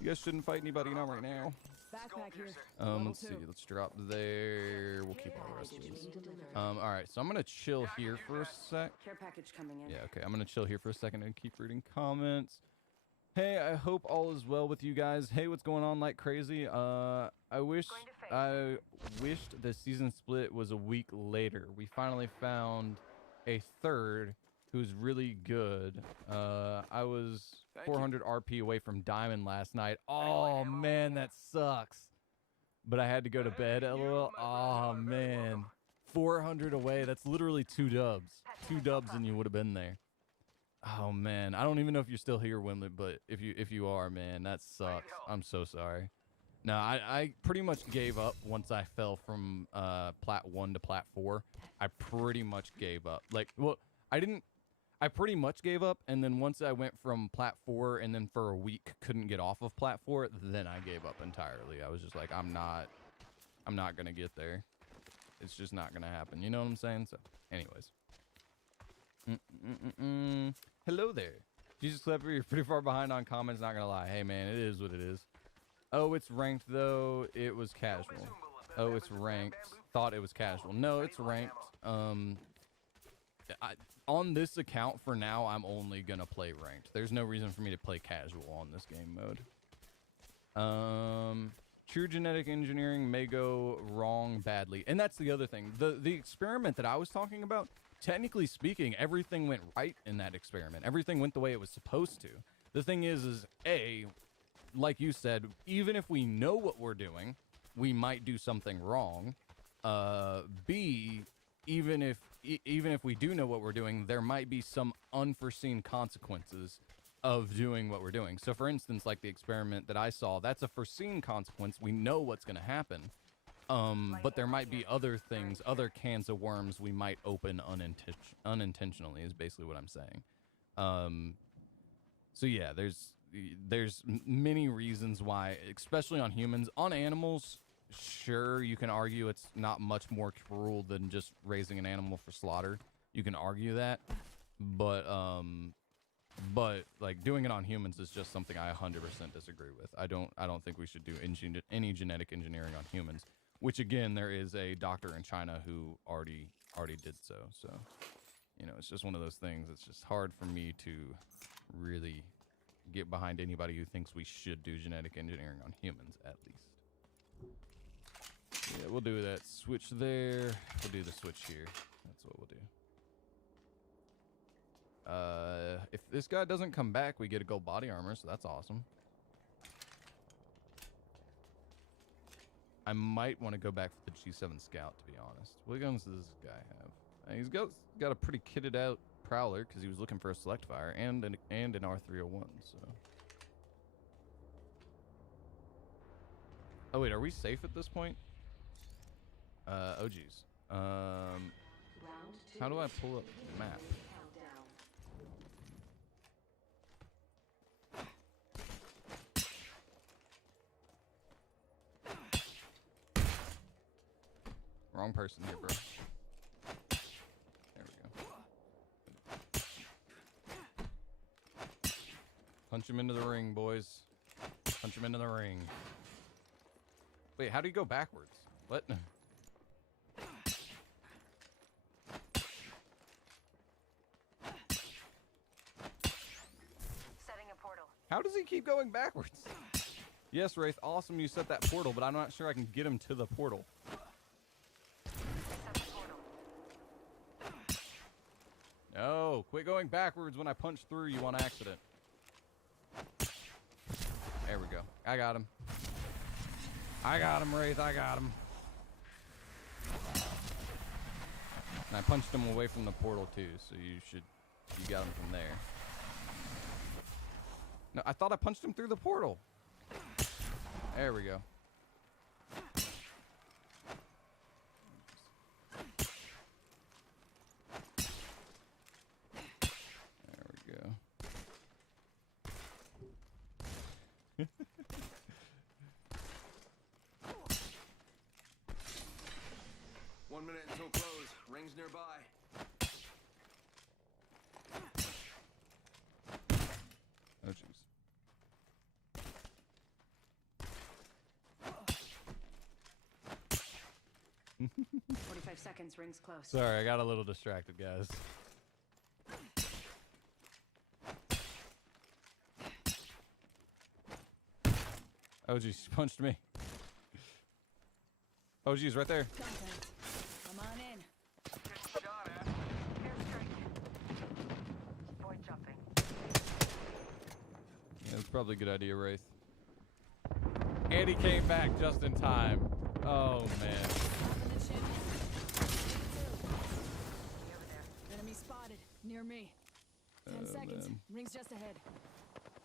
You guys shouldn't fight anybody right now. Backpack here. Let's see. Let's drop there. We'll keep all the rest of these. All right, so I'm gonna chill here for a sec. Care package coming in. Yeah, okay. I'm gonna chill here for a second and keep reading comments. Hey, I hope all is well with you guys. Hey, what's going on like crazy? I wished the season split was a week later. We finally found a third who's really good. I was 400 RP away from Diamond last night. Oh man, that sucks. But I had to go to bed, LOL. Oh man, 400 away. That's literally 2 dubs. 2 dubs and you would have been there. Oh man, I don't even know if you're still here, Wimlet, but if you are, man, that sucks. I'm so sorry. No, I pretty much gave up once I fell from Plat 1 to Plat 4. I pretty much gave up. I pretty much gave up, and then once I went from Plat 4 and then for a week couldn't get off of Plat 4, then I gave up entirely. I was just like, I'm not gonna get there. It's just not gonna happen. You know what I'm saying? So, anyways. Hello there. Jesus Clever, you're pretty far behind on comments, not gonna lie. Hey man, it is what it is. Oh, it's ranked though. It was casual. Oh, it's ranked. Thought it was casual. No, it's ranked. on this account for now, I'm only gonna play ranked. There's no reason for me to play casual on this game mode. True genetic engineering may go wrong badly, and that's the other thing. The experiment that I was talking about, technically speaking, everything went right in that experiment. Everything went the way it was supposed to. The thing is A, like you said, even if we know what we're doing, we might do something wrong. B, even if we do know what we're doing, there might be some unforeseen consequences of doing what we're doing. So for instance, like the experiment that I saw, that's a foreseen consequence. We know what's going to happen. But there might be other things, other cans of worms we might open unintentionally is basically what I'm saying. So yeah, there's many reasons why, especially on humans. On animals, sure, you can argue it's not much more cruel than just raising an animal for slaughter. You can argue that, but like doing it on humans is just something I 100% disagree with. I don't think we should do any genetic engineering on humans. Which again, there is a doctor in China who already did so. So, you know, it's just one of those things. It's just hard for me to really get behind anybody who thinks we should do genetic engineering on humans, at least. Yeah, we'll do that switch there. We'll do the switch here. That's what we'll do. If this guy doesn't come back, we get a gold body armor, so that's awesome. I might want to go back for the G7 Scout, to be honest. What guns does this guy have? He's got a pretty kitted out Prowler because he was looking for a select fire and an R301. So. Oh wait, are we safe at this point? Oh geez. How do I pull up the map? Wrong person here, bro. There we go. Punch him into the ring, boys. Punch him into the ring. Wait, how do you go backwards? What? Setting a portal. How does he keep going backwards? Yes, Wraith, awesome you set that portal, but I'm not sure I can get him to the portal. No, quit going backwards when I punch through you on accident. There we go. I got him. I got him, Wraith. I got him. And I punched him away from the portal too, so you got him from there. No, I thought I punched him through the portal. There we go. There we go. 1 minute until close. Rings nearby. Oh jeez. 45 seconds, rings close. Sorry, I got a little distracted, guys. Oh geez, she punched me. Oh geez, right there. Contact. Come on in. Shot at. Airstrike. Void jumping. Yeah, that's probably a good idea, Wraith. And he came back just in time. Oh man. Top in the chimney. Over there. Enemy spotted. Near me. 10 Oh, seconds. man. Rings just ahead.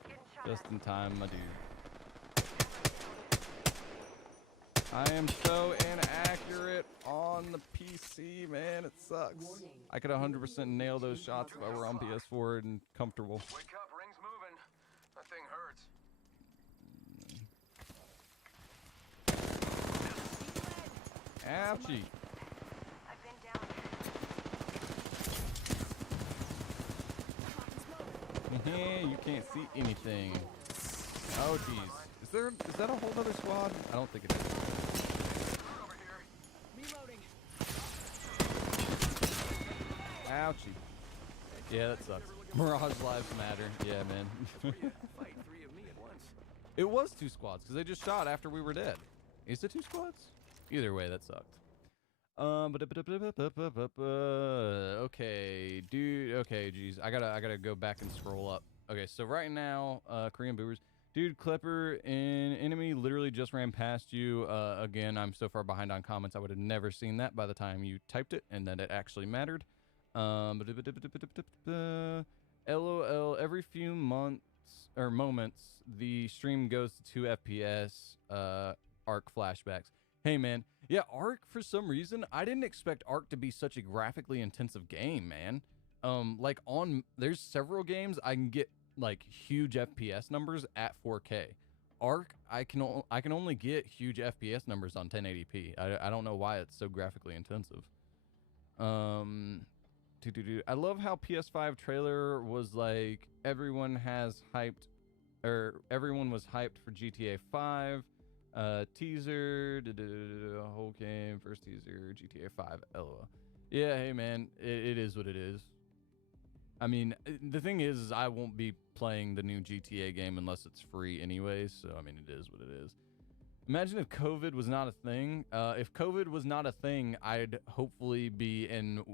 Getting shot Just at. in time, my dude. I am so inaccurate on the PC, man. It sucks. I could 100% nail those shots if I were on PS4 and comfortable. Wake up, rings moving. That thing hurts. Ouchie. I've been down. You can't see anything. Oh, jeez. Is that a whole other squad? I don't think it is. Over here. Reloading. Ouchie. Yeah, that sucks. Mirage lives matter. Yeah, man. Fight 3 of me at once. It was 2 squads because they just shot after we were dead. Is it 2 squads? Either way, that sucked. Okay, dude. Okay, geez, I gotta go back and scroll up. Okay, so right now, Korean boobers, dude, Clipper, an enemy literally just ran past you. Again, I'm so far behind on comments. I would have never seen that by the time you typed it, and that it actually mattered. LOL. Every few months or moments, the stream goes to 2 FPS. Arc flashbacks. Hey man, yeah, Arc for some reason I didn't expect Arc to be such a graphically intensive game, man. Like there's several games I can get like huge FPS numbers at 4K. Arc I can only get huge FPS numbers on 1080p. I don't know why it's so graphically intensive. I love how PS5 trailer was like everyone was hyped for GTA 5. Teaser, whole game, first teaser, GTA 5, LOL. Yeah, hey man, it is what it is. I mean, the thing is I won't be playing the new GTA game unless it's free anyways, so I mean, it is what it is. Imagine if COVID was not a thing. If COVID was not a thing, I'd hopefully be in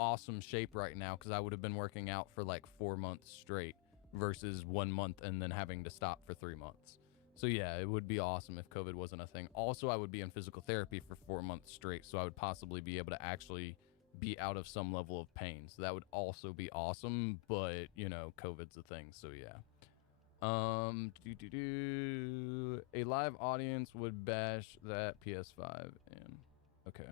awesome shape right now because I would have been working out for like 4 months straight versus 1 month and then having to stop for 3 months. So yeah, it would be awesome if COVID wasn't a thing. Also, I would be in physical therapy for 4 months straight, so I would possibly be able to actually be out of some level of pain. So that would also be awesome, but you know, COVID's a thing, so yeah. A live audience would bash that PS5 in. Okay.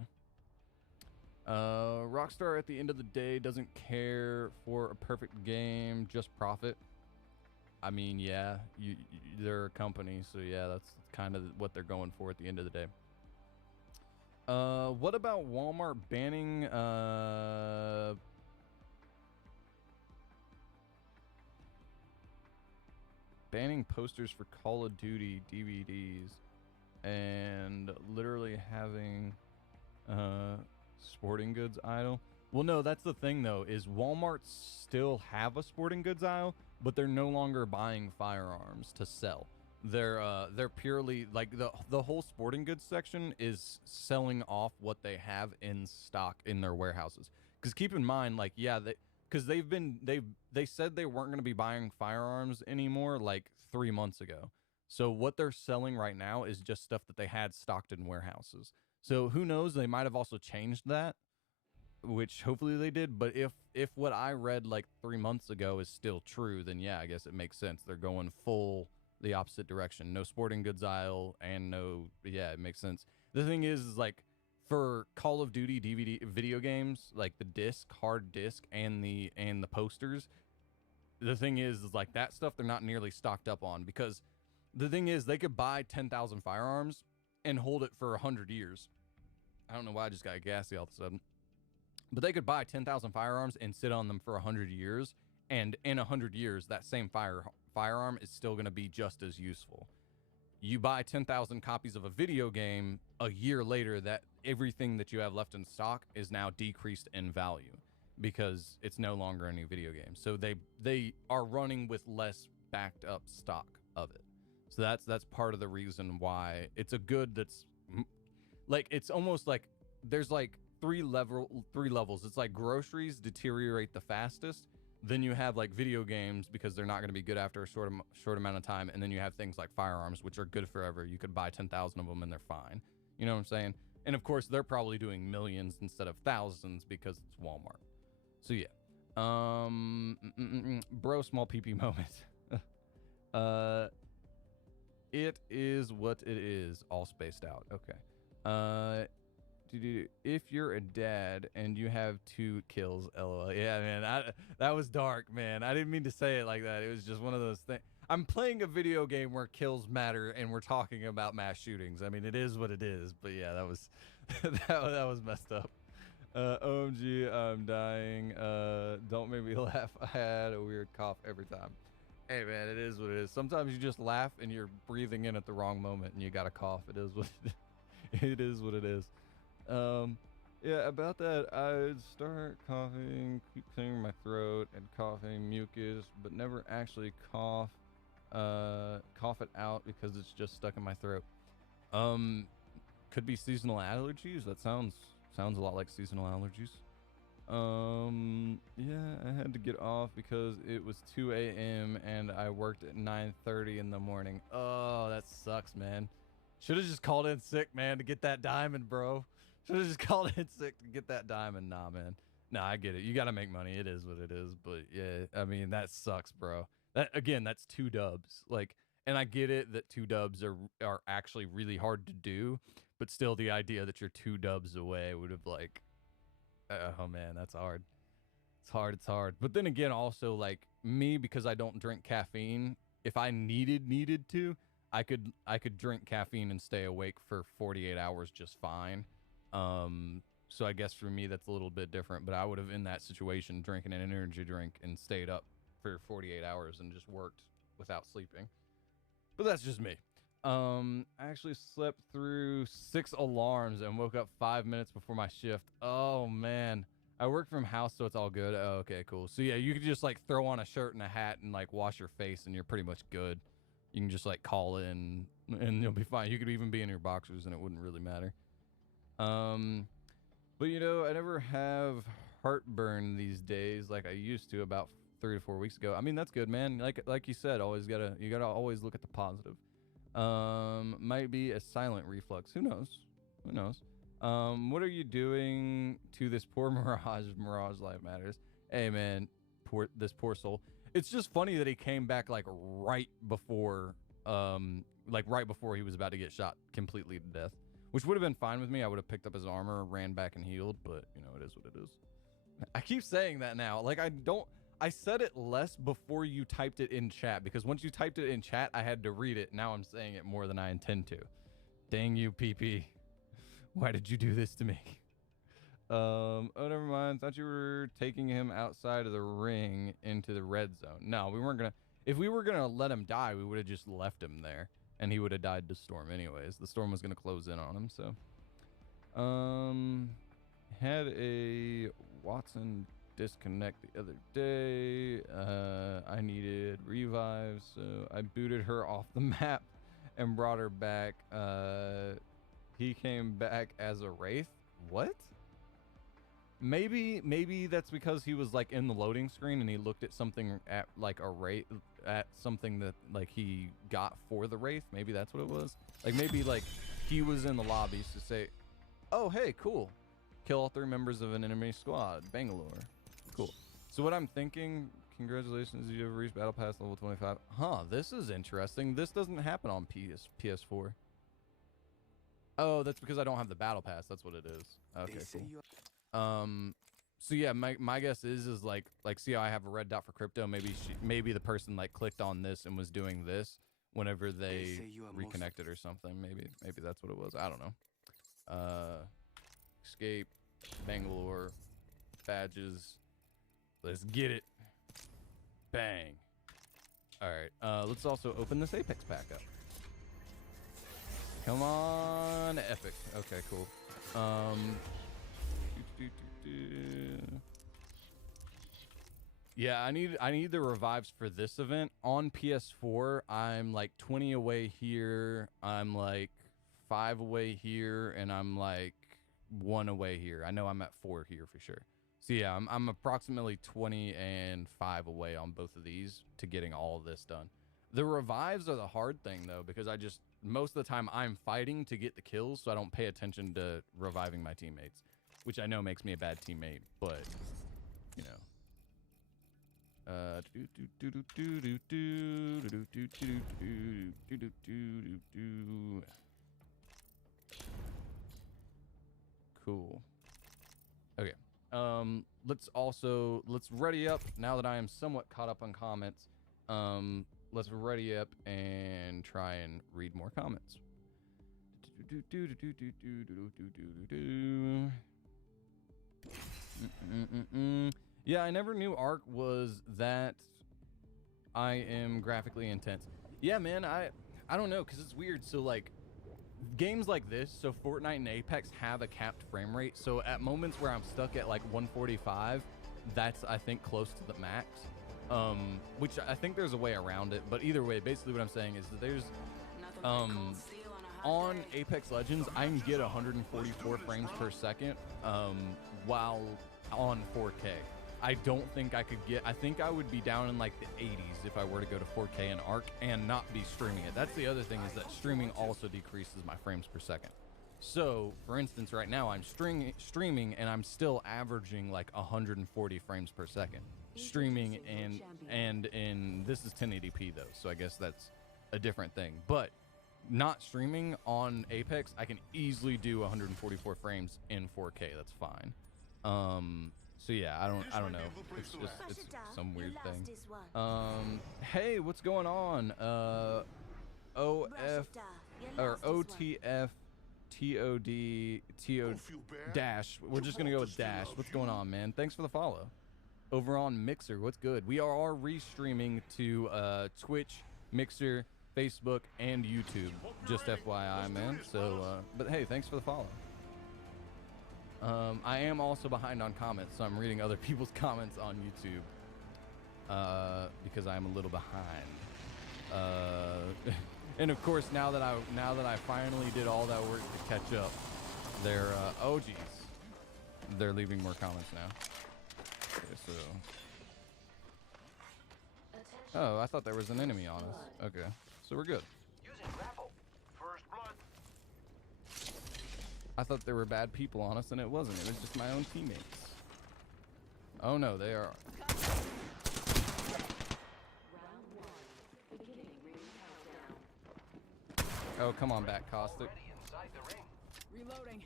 Rockstar at the end of the day doesn't care for a perfect game, just profit. I mean, yeah, they're a company, so yeah, that's kind of what they're going for at the end of the day. What about Walmart banning posters for Call of Duty DVDs and literally having sporting goods aisle? Well, no, that's the thing though, is Walmart still have a sporting goods aisle, but they're no longer buying firearms to sell. They're purely like the whole sporting goods section is selling off what they have in stock in their warehouses. Because keep in mind, like, yeah, they said they weren't going to be buying firearms anymore like 3 months ago. So what they're selling right now is just stuff that they had stocked in warehouses. So who knows, they might have also changed that, which hopefully they did. But if what I read like 3 months ago is still true, then yeah, I guess it makes sense. They're going full the opposite direction. No sporting goods aisle and no, yeah, it makes sense. The thing is like for Call of Duty DVD video games, like the hard disc and the posters, the thing is like that stuff they're not nearly stocked up on, because the thing is they could buy 10,000 firearms and hold it for 100 years. I don't know why I just got gassy all of a sudden. But they could buy 10,000 firearms and sit on them for 100 years, and in 100 years, that same firearm is still going to be just as useful. You buy 10,000 copies of a video game, a year later, that everything that you have left in stock is now decreased in value because it's no longer a new video game. So they are running with less backed up stock of it. So that's part of the reason why it's a good that's like, it's almost like there's like three levels. It's like groceries deteriorate the fastest. Then you have like video games because they're not going to be good after a short amount of time. And then you have things like firearms, which are good forever. You could buy 10,000 of them and they're fine. You know what I'm saying? And of course, they're probably doing millions instead of thousands because it's Walmart. So yeah. Bro, small PP moment. It is what it is. All spaced out. Okay. If you're a dad and you have 2 kills, LOL. Yeah, man, that was dark, man. I didn't mean to say it like that. It was just one of those things. I'm playing a video game where kills matter, and we're talking about mass shootings. I mean, it is what it is. But yeah, that was that was messed up. OMG, I'm dying. Don't make me laugh. I had a weird cough every time. Hey, man, it is what it is. Sometimes you just laugh and you're breathing in at the wrong moment, and you got a cough. It is what it is. Yeah, about that, I'd start coughing, keep clearing my throat and coughing mucus, but never actually cough it out because it's just stuck in my throat. Could be seasonal allergies. That sounds a lot like seasonal allergies. Yeah, I had to get off because it was 2 a.m. and I worked at 9:30 in the morning. Oh, that sucks, man. Should have just called in sick, man, to get that diamond, bro. Should have just called in sick to get that diamond. Nah, man. Nah, I get it. You got to make money. It is what it is. But yeah, I mean, that sucks, bro. That again, that's 2 dubs. Like, and I get it that 2 dubs are actually really hard to do, but still the idea that you're 2 dubs away would have like, oh man, that's hard. It's hard. But then again, also like me, because I don't drink caffeine, if I needed to, I could drink caffeine and stay awake for 48 hours just fine. So I guess for me that's a little bit different, but I would have in that situation drinking an energy drink and stayed up for 48 hours and just worked without sleeping. But that's just me. I actually slept through 6 alarms and woke up 5 minutes before my shift. Oh man. I work from house, so it's all good. Oh, okay, cool. So yeah, you could just like throw on a shirt and a hat and like wash your face and you're pretty much good. You can just like call in and you'll be fine. You could even be in your boxers and it wouldn't really matter. But you know, I never have heartburn these days like I used to about 3 to 4 weeks ago. I mean, that's good, man. Like you said, you gotta always look at the positive. Might be a silent reflux. Who knows? What are you doing to this poor Mirage? Mirage Life Matters. Hey man, this poor soul. It's just funny that he came back like right before he was about to get shot completely to death, which would have been fine with me. I would have picked up his armor, ran back and healed, but you know, it is what it is. I keep saying that now. Like I said it less before you typed it in chat, because once you typed it in chat, I had to read it. Now I'm saying it more than I intend to. Dang you, PP. Why did you do this to me? Oh, never mind. Thought you were taking him outside of the ring into the red zone. No, we weren't gonna. If we were gonna let him die, we would have just left him there, and he would have died to storm anyways. The storm was gonna close in on him, so. Had a Watson disconnect the other day. I needed revives, so I booted her off the map and brought her back. He came back as a wraith. What? Maybe that's because he was like in the loading screen and he looked at something at like a wraith, at something that like he got for the wraith. Maybe that's what it was. Like maybe like he was in the lobbies to say, oh hey, cool, kill all 3 members of an enemy squad, Bangalore. Cool. So what I'm thinking, congratulations, you have reached battle pass level 25. Huh, this is interesting. This doesn't happen on PS4. Oh, that's because I don't have the battle pass. That's what it is. Okay, cool. So yeah, my guess is like see how I have a red dot for crypto? Maybe the person like clicked on this and was doing this whenever they reconnected or something. Maybe that's what it was. I don't know. Escape, Bangalore, badges. Let's get it. Bang. All right. Let's also open this Apex pack up. Come on, epic. Okay, cool. Yeah, I need the revives for this event. On PS4, I'm like 20 away here. I'm like 5 away here, and I'm like 1 away here. I know I'm at 4 here for sure. So yeah, I'm approximately 20 and 5 away on both of these to getting all of this done. The revives are the hard thing though, because most of the time I'm fighting to get the kills, so I don't pay attention to reviving my teammates, which I know makes me a bad teammate, but you know. Cool. Okay. Let's ready up now that I am somewhat caught up on comments. Let's ready up and try and read more comments. Yeah, I never knew Ark was that I am graphically intense. Yeah, man, I don't know, because it's weird. So like games like this, so Fortnite and Apex have a capped frame rate. So at moments where I'm stuck at like 145, that's I think close to the max. Which I think there's a way around it, but either way, basically what I'm saying is that there's on Apex Legends, I can get 144 frames per second while on 4K. I don't think I could get, I think I would be down in like the 80s if I were to go to 4K in Arc and not be streaming it. That's the other thing, is that streaming also decreases my frames per second. So, for instance, right now I'm streaming and I'm still averaging like 140 frames per second. Streaming and in, this is 1080p though, so I guess that's a different thing. But not streaming on Apex, I can easily do 144 frames in 4K. That's fine. So yeah, I don't know. It's just some weird thing. Hey, what's going on? OF or OTF TOD Dash. We're just gonna go with Dash. What's going on, man? Thanks for the follow. Over on Mixer, what's good? We are restreaming to Twitch, Mixer, Facebook, and YouTube. Just FYI, man. So, but hey, thanks for the follow. I am also behind on comments, so I'm reading other people's comments on YouTube because I'm a little behind. And of course, now that I finally did all that work to catch up, they're oh geez, they're leaving more comments now. Okay, so oh, I thought there was an enemy on us. Okay, so we're good. Using grapple. First blood. I thought there were bad people on us, and it wasn't. It was just my own teammates. Oh no, they are. Oh, come on back, Caustic. Inside the ring. Reloading.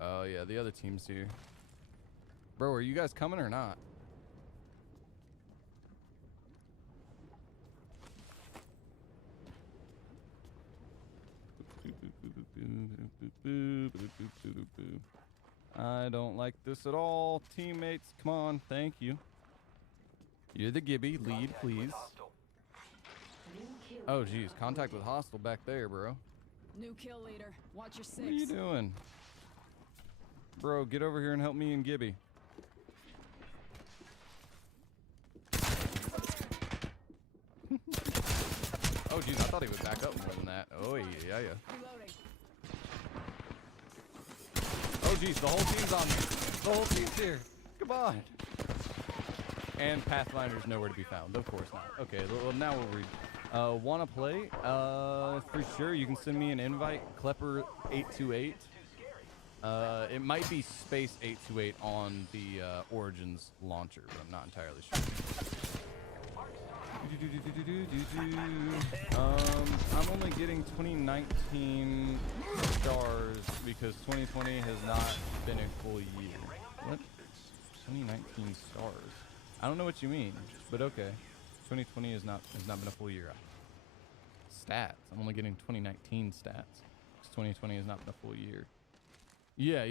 Oh yeah, the other team's here. Bro, are you guys coming or not? I don't like this at all. Teammates, come on, thank you. You're the Gibby, lead, please. Oh, geez, contact with hostile back there, bro. New kill leader. Watch your six. What are you doing? Bro, get over here and help me and Gibby. Oh, geez, I thought he would back up more than that. Oh, yeah. Reloading. Oh, geez, the whole team's on me. The whole team's here. Come on. And Pathfinder's nowhere to be found. Of course not. Okay, well, now we'll read. Want to play? For sure. You can send me an invite. Klepper828. It might be space 828 on the Origins launcher, but I'm not entirely sure. I'm only getting 2019 stars because 2020 has not been a full year. What? 2019 stars? I don't know what you mean, but okay. 2020 has not been a full year. Stats. I'm only getting 2019 stats because 2020 has not been a full year. Yeah.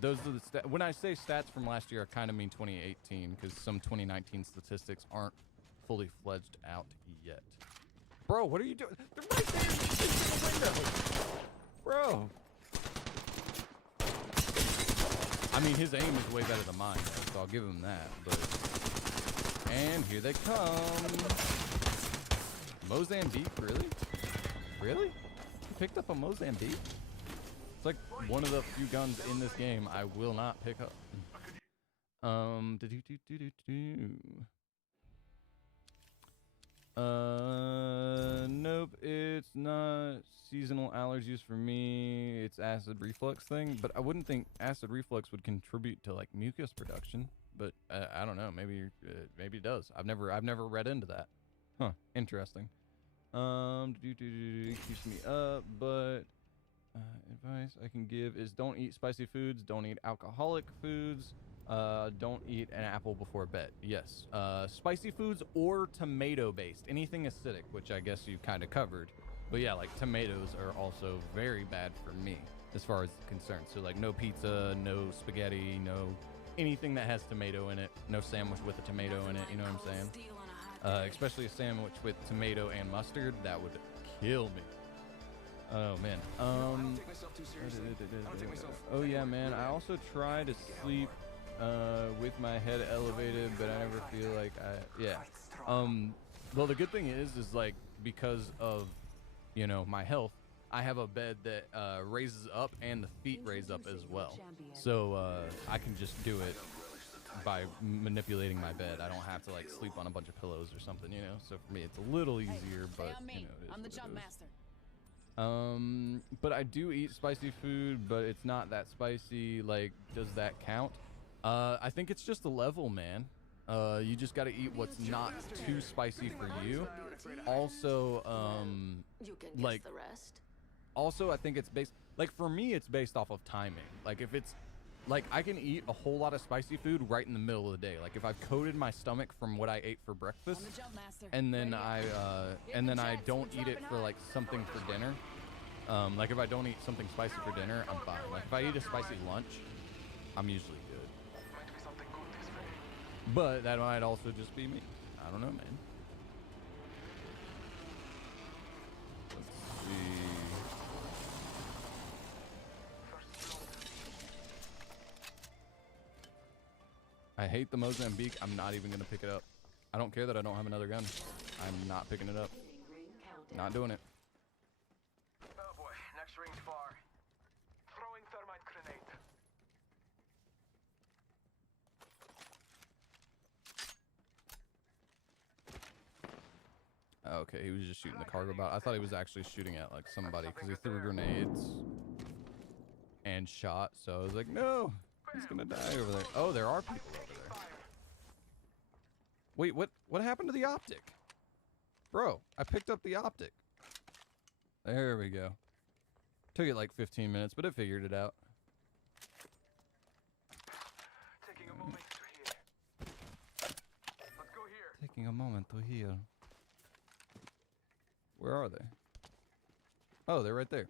Those are the stats. When I say stats from last year, I kind of mean 2018 because some 2019 statistics aren't fully fledged out yet. Bro, what are you doing? They're right there in the window. Bro. I mean, his aim is way better than mine, though, so I'll give him that. But and here they come. Mozambique, really? Really? You picked up a Mozambique? It's like one of the few guns in this game I will not pick up. Nope, it's not seasonal allergies for me. It's acid reflux thing, but I wouldn't think acid reflux would contribute to like mucus production. But I don't know. Maybe it does. I've never read into that. Huh? Interesting. Keeps me up, but advice I can give is don't eat spicy foods. Don't eat alcoholic foods. Don't eat an apple before bed. Yes. Spicy foods or tomato-based. Anything acidic, which I guess you kind of covered. But yeah, like tomatoes are also very bad for me as far as concerned. So like no pizza, no spaghetti, no anything that has tomato in it. No sandwich with a tomato in it. You know what I'm saying? Especially a sandwich with tomato and mustard. That would kill me. Oh man. I don't take myself too seriously. I don't take myself. Oh yeah, man. I also try to sleep with my head elevated, but I never feel like yeah. Well, the good thing is like because of, you know, my health, I have a bed that raises up and the feet raise up as well. So I can just do it by manipulating my bed. I don't have to like sleep on a bunch of pillows or something, you know. So for me, it's a little easier, but you know, it is I'm the what jump it is. master. But I do eat spicy food, but it's not that spicy. Like, does that count? I think it's just a level, man. You just got to eat what's not too spicy for you. Also, You can like, guess the rest. also I think it's based, like for me, it's based off of timing. Like if it's, like I can eat a whole lot of spicy food right in the middle of the day. Like if I've coated my stomach from what I ate for breakfast, I'm the jump master. and then Ready up. I don't eat it for like something for dinner. Like if I don't eat something spicy for dinner, I'm fine. Like if I eat a spicy lunch, I'm usually good. Might be something good this way. But that might also just be me. I don't know, man. Let's see. I hate the Mozambique. I'm not even gonna pick it up. I don't care that I don't have another gun. I'm not picking it up. Ring countdown. Not doing it. Oh boy, next ring's far. Throwing thermite grenade. Okay, he was just shooting the cargo bot. I thought he was actually shooting at like somebody because he threw grenades and shot. So I was like, no, he's gonna die over there. Oh, there are people over there. Wait, what happened to the optic? Bro, I picked up the optic. There we go. Took it like 15 minutes, but it figured it out. Taking a moment to heal. Let's go here. Taking a moment to heal. Where are they? Oh, they're right there.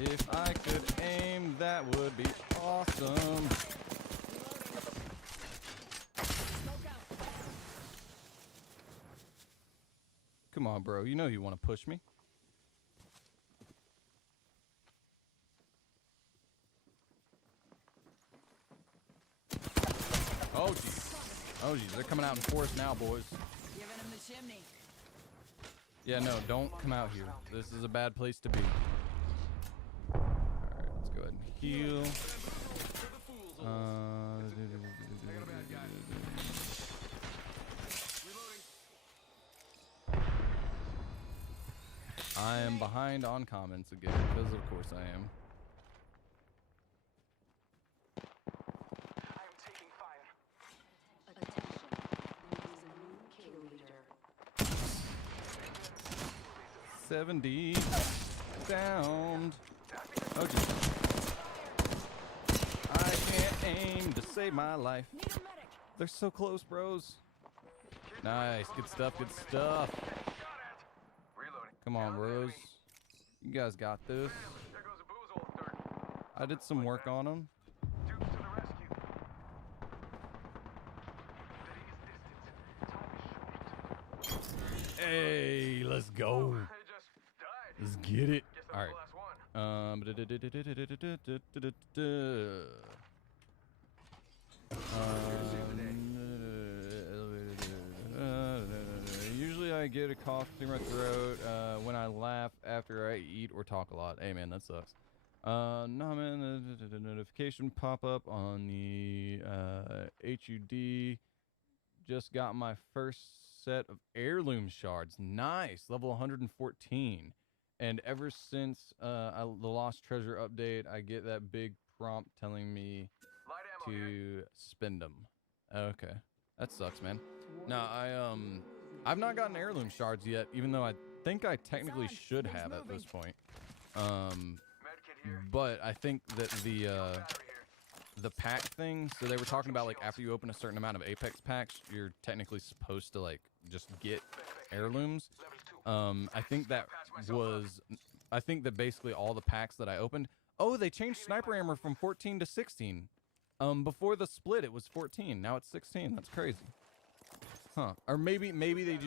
If I could aim, that would be awesome. Smoke out. Come on, bro. You know you want to push me. Oh, jeez. Oh, jeez. They're coming out in force now, boys. Giving him the chimney. Yeah, no, don't come out here. This is a bad place to be. Alright, let's go ahead and heal. I am behind on comments again, because of course I am. I am taking fire. Attention. There is a new kill leader. 70 downed. Oh, geez. I can't aim to save my life. Need a medic. They're so close, bros. Nice. Good stuff. Good stuff. Reloading. Come on, bros. You guys got this. There goes a boozle. Third. I did some work on them. Dukes to the rescue. There is distance. Time is short. Hey, let's go. I just died. Let's get it. Guess All I'm right. the last one. Usually I get a cough through my throat when I laugh after I eat or talk a lot. Hey man, that sucks. No man, the notification pop up on the HUD. Just got my first set of heirloom shards. Nice, level 114. And ever since the Lost Treasure update, I get that big prompt telling me Light ammo here. to spend them. Okay, that sucks, man. No, I've not gotten heirloom shards yet, even though I think I technically should have at this point. Medkit here. But I think that Battery here. the pack thing. So they were talking about like after you open a certain amount of Apex packs, you're technically supposed to like just get heirlooms. Level 2. I think that was, I think that basically all the packs that I opened. Oh, they changed sniper armor from 14 to 16. Before the split, it was 14. Now it's 16. That's crazy. Huh? Or maybe they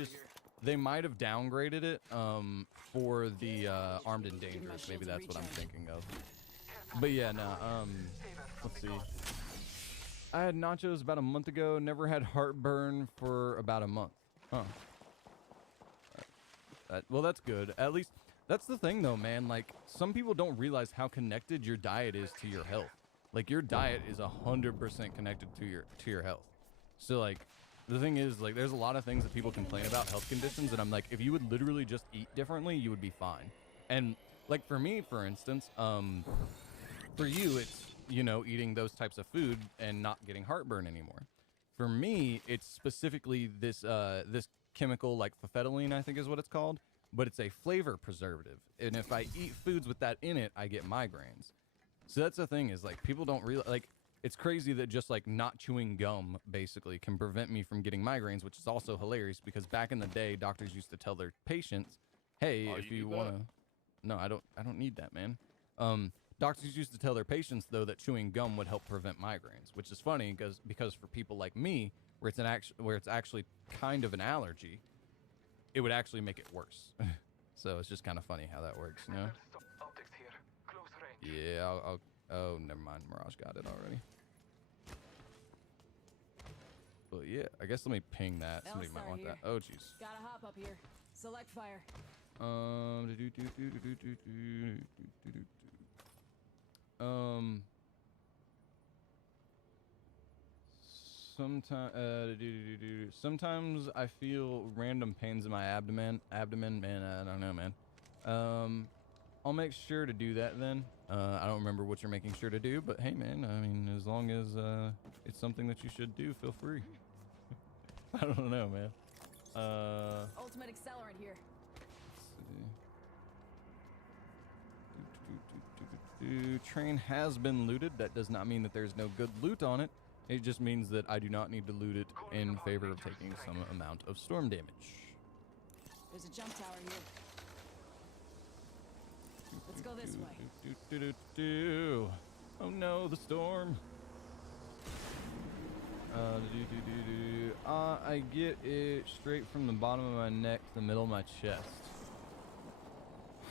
they might have downgraded it for the Armed and Dangerous. Maybe that's what I'm thinking of. But yeah, no. Let's see. I had nachos about a month ago. Never had heartburn for about a month. Huh. Well, that's good. At least that's the thing, though, man. Like, some people don't realize how connected your diet is to your health. Like, your diet is 100% connected to your health. So, like, the thing is, like, there's a lot of things that people complain about health conditions, and I'm like, if you would literally just eat differently, you would be fine. And like for me, for instance, for you, it's, you know, eating those types of food and not getting heartburn anymore. For me, it's specifically this this chemical, like phenethylene, I think is what it's called, but it's a flavor preservative. And if I eat foods with that in it, I get migraines. So that's the thing, is like people don't realize, like, it's crazy that just like not chewing gum basically can prevent me from getting migraines, which is also hilarious because back in the day, doctors used to tell their patients, hey, if you want to, no, I don't need that, man. Doctors used to tell their patients though that chewing gum would help prevent migraines, which is funny because for people like me, where it's actually kind of an allergy, it would actually make it worse. So it's just kind of funny how that works, you know? Optics here. Close range. Yeah, I'll oh, never mind. Mirage got it already. But yeah, I guess let me ping that. Somebody might want that. Oh, jeez. Gotta hop up here. Select fire. Sometimes I feel random pains in my abdomen. Man, I don't know, man. I'll make sure to do that then. I don't remember what you're making sure to do, but hey, man, I mean, as long as it's something that you should do, feel free. I don't know, man. Ultimate accelerant here. Train has been looted. That does not mean that there's no good loot on it. It just means that I do not need to loot it in favor of taking some amount of storm damage. There's a jump tower here. Let's go this way. Oh no, the storm. I get it straight from the bottom of my neck to the middle of my chest.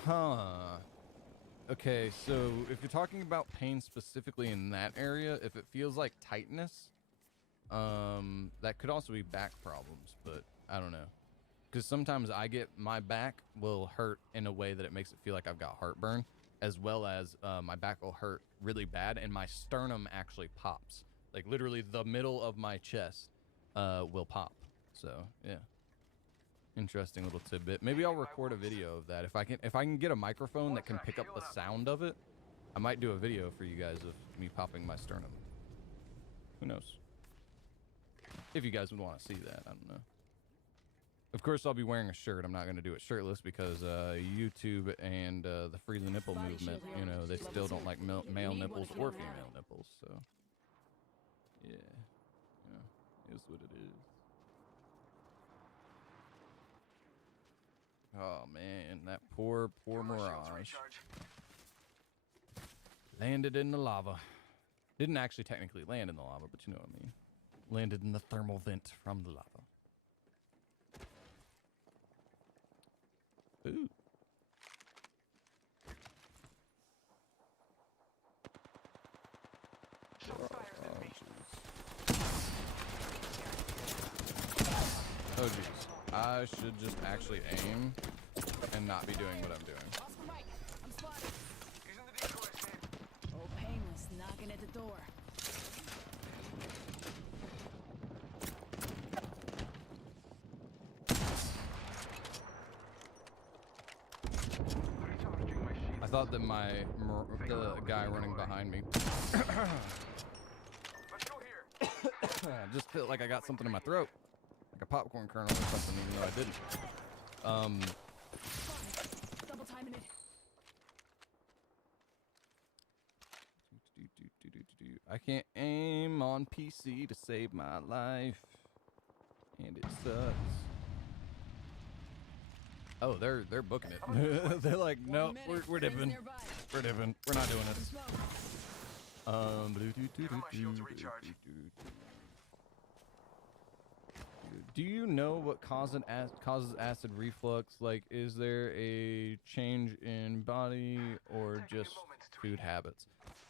Huh. Okay, so if you're talking about pain specifically in that area, if it feels like tightness, that could also be back problems, but I don't know. Because sometimes my back will hurt in a way that it makes it feel like I've got heartburn, as well as my back will hurt really bad and my sternum actually pops. Like literally the middle of my chest will pop. So yeah, interesting little tidbit. Maybe I'll record a video of that. If I can get a microphone that can pick up the sound of it, I might do a video for you guys of me popping my sternum. Who knows? If you guys would want to see that, I don't know. Of course, I'll be wearing a shirt. I'm not going to do it shirtless because YouTube and the Free the Nipple movement, you know, they still don't like male nipples or female nipples. So, yeah, is what it is. Oh man, that poor Mirage landed in the lava. Didn't actually technically land in the lava, but you know what I mean. Landed in the thermal vent from the lava. Ooh. Oh jeez. I should just actually aim and not be doing what I'm doing. Oscar Mike, I'm spotted. He's in the decoy stand. Oh, painless, knocking at the door. Recharging my shield. I thought that the guy running behind me Let's go here. I just felt like I got something in my throat. Like a popcorn kernel or something, even though I didn't. Double timing it. I can't aim on PC to save my life. And it sucks. Oh, they're booking it. They're like, no, we're dipping. We're dipping. We're not doing this. Do you know what causes acid reflux? Like, is there a change in body or just food habits?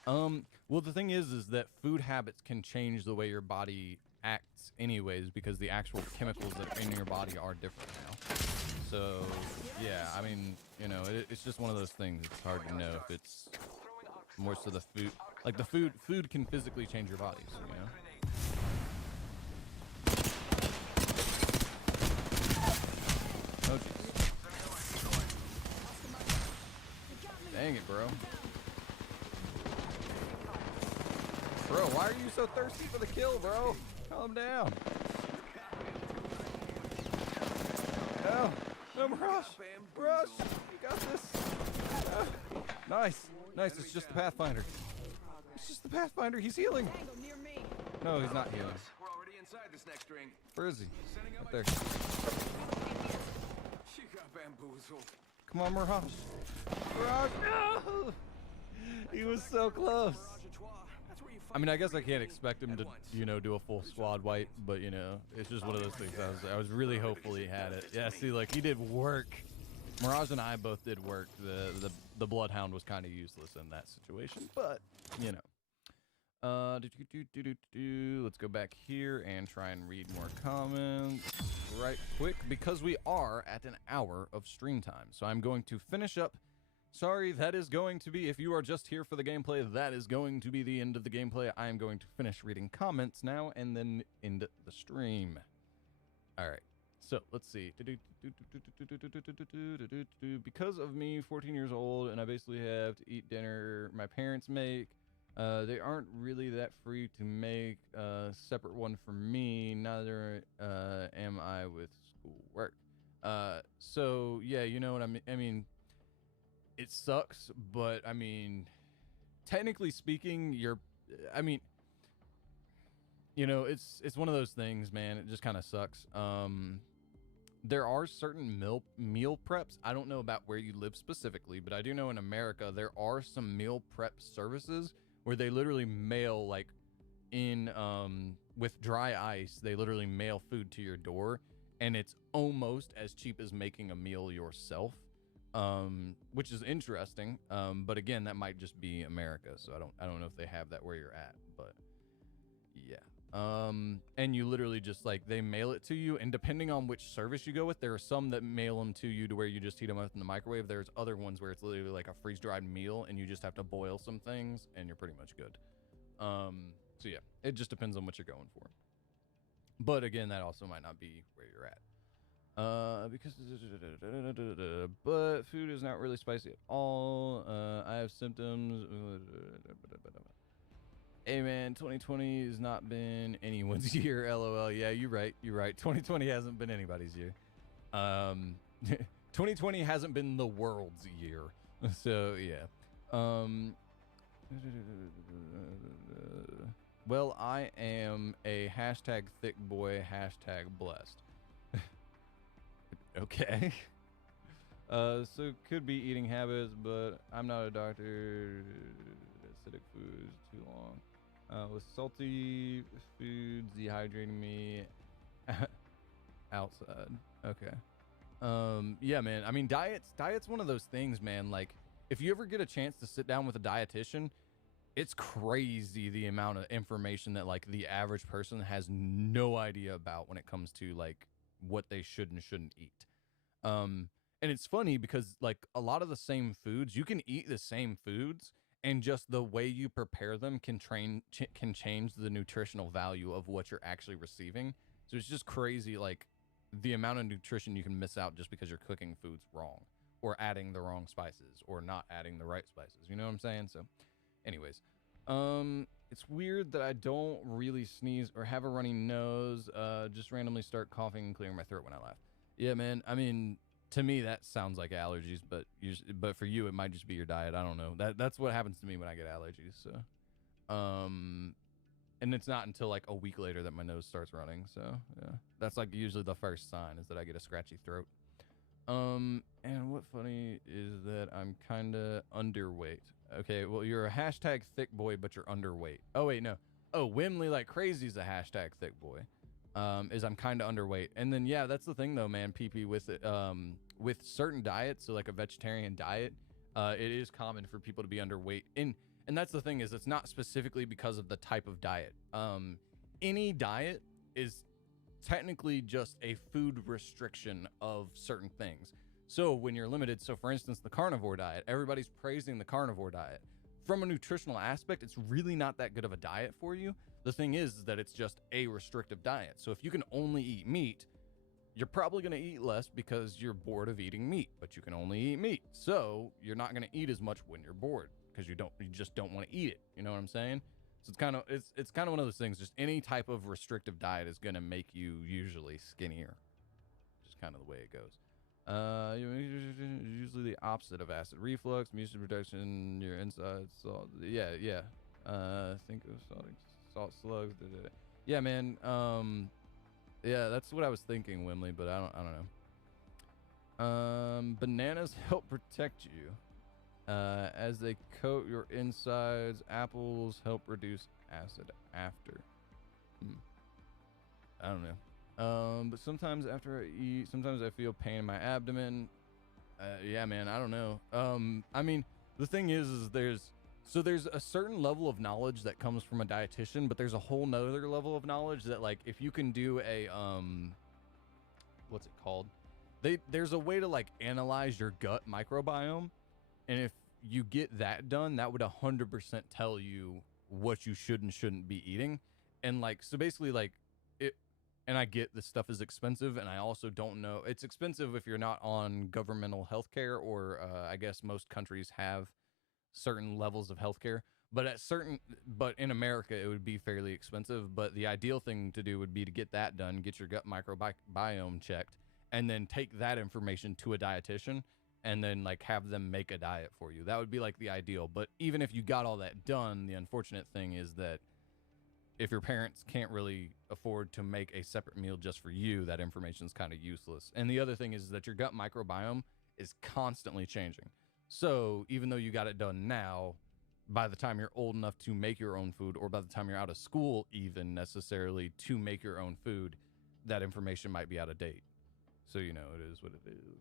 Well, the thing is that food habits can change the way your body acts anyways, because the actual chemicals that are in your body are different now. So, yeah, I mean, you know, it's just one of those things. It's hard to know if it's more so the food. Like, the food can physically change your bodies, you know? Oh, jeez. Dang it, bro. Bro, why are you so thirsty for the kill, bro? Calm down. No. No, Mirage. Mirage, you got this. Nice. Nice, it's just the Pathfinder. It's just the Pathfinder. He's healing. Tango near me. No, he's not healing. We're already inside this next ring. Where is he? Right there. She got bamboozled. Come on, Mirage. Mirage, no! He was so close. I mean, I guess I can't expect him to, you know, do a full squad wipe, but, you know, it's just one of those things. I was really hopeful he had it. Yeah, see, like, he did work. Mirage and I both did work. The Bloodhound was kind of useless in that situation, but, you know. Let's go back here and try and read more comments right quick, because we are at an hour of stream time. So I'm going to finish up. Sorry, that is going to be, if you are just here for the gameplay, that is going to be the end of the gameplay. I am going to finish reading comments now and then end the stream. All right, so let's see. Because of me, 14 years old, and I basically have to eat dinner my parents make, they aren't really that free to make a separate one for me. Neither am I with schoolwork. So, yeah, you know what I mean, it sucks, but I mean, technically speaking, you know, it's one of those things, man. It just kind of sucks. There are certain meal preps. I don't know about where you live specifically, but I do know in America there are some meal prep services where they literally mail, like, in with dry ice. They literally mail food to your door, and it's almost as cheap as making a meal yourself. Which is interesting. But again, that might just be America, so I don't know if they have that where you're at, but yeah. And you literally just, like, they mail it to you, and depending on which service you go with, there are some that mail them to you to where you just heat them up in the microwave. There's other ones where it's literally like a freeze-dried meal, and you just have to boil some things, and you're pretty much good. So yeah, it just depends on what you're going for. But again, that also might not be where you're at. Because but food is not really spicy at all. I have symptoms. Hey man, 2020 has not been anyone's year. LOL. Yeah, you're right. 2020 hasn't been anybody's year. 2020 hasn't been the world's year. So yeah. Well, I am a hashtag thick boy, hashtag blessed. Okay. So could be eating habits, but I'm not a doctor. Acidic foods too long. With salty foods dehydrating me outside. Okay. Yeah, man. I mean, diet's one of those things, man. Like, if you ever get a chance to sit down with a dietitian, it's crazy the amount of information that, like, the average person has no idea about when it comes to, like, what they should and shouldn't eat. And it's funny because, like, a lot of the same foods, you can eat the same foods, and just the way you prepare them can change the nutritional value of what you're actually receiving. So it's just crazy, like, the amount of nutrition you can miss out just because you're cooking foods wrong, or adding the wrong spices, or not adding the right spices. You know what I'm saying? So anyways, it's weird that I don't really sneeze or have a runny nose, just randomly start coughing and clearing my throat when I laugh. Yeah, man. I mean, to me that sounds like allergies, but for you it might just be your diet. I don't know. That's what happens to me when I get allergies. So, and it's not until like a week later that my nose starts running. So yeah, that's like usually the first sign, is that I get a scratchy throat. And what funny is that I'm kind of underweight. Okay, well, you're a hashtag thick boy, but you're underweight. Oh wait, no. Oh, Wimley like crazy is a hashtag thick boy. is I'm kind of underweight. And then yeah, that's the thing though, man. PP with certain diets, so like a vegetarian diet, it is common for people to be underweight. And that's the thing, is it's not specifically because of the type of diet. Any diet is technically just a food restriction of certain things. So when you're limited, so for instance, the carnivore diet, everybody's praising the carnivore diet. From a nutritional aspect, it's really not that good of a diet for you. The thing is that it's just a restrictive diet. So if you can only eat meat, you're probably going to eat less because you're bored of eating meat, but you can only eat meat. So you're not going to eat as much when you're bored because you just don't want to eat it. You know what I'm saying? So it's kind of one of those things. Just any type of restrictive diet is going to make you usually skinnier. Just kind of the way it goes. Usually the opposite of acid reflux, mucus production, your insides. Salt. Yeah. Think of salt slugs. Yeah, man. Yeah, that's what I was thinking, Wimley, but I don't know. Bananas help protect you. As they coat your insides, apples help reduce acid after. I don't know. But sometimes after I eat, sometimes I feel pain in my abdomen. Yeah, man, I don't know. I mean, the thing is there's a certain level of knowledge that comes from a dietitian, but there's a whole nother level of knowledge that, like, if you can do a, what's it called? There's a way to, like, analyze your gut microbiome. And if you get that done, that would 100% tell you what you should and shouldn't be eating. And, like, so basically, like, and I get this stuff is expensive, and I also don't know. It's expensive if you're not on governmental health care, or I guess most countries have certain levels of healthcare, but in America it would be fairly expensive. But the ideal thing to do would be to get that done, get your gut microbiome checked, and then take that information to a dietitian and then, like, have them make a diet for you. That would be, like, the ideal. But even if you got all that done, the unfortunate thing is that if your parents can't really afford to make a separate meal just for you, that information is kind of useless. And the other thing is that your gut microbiome is constantly changing. So even though you got it done now, by the time you're old enough to make your own food, or by the time you're out of school even necessarily to make your own food, that information might be out of date. So, you know, it is what it is.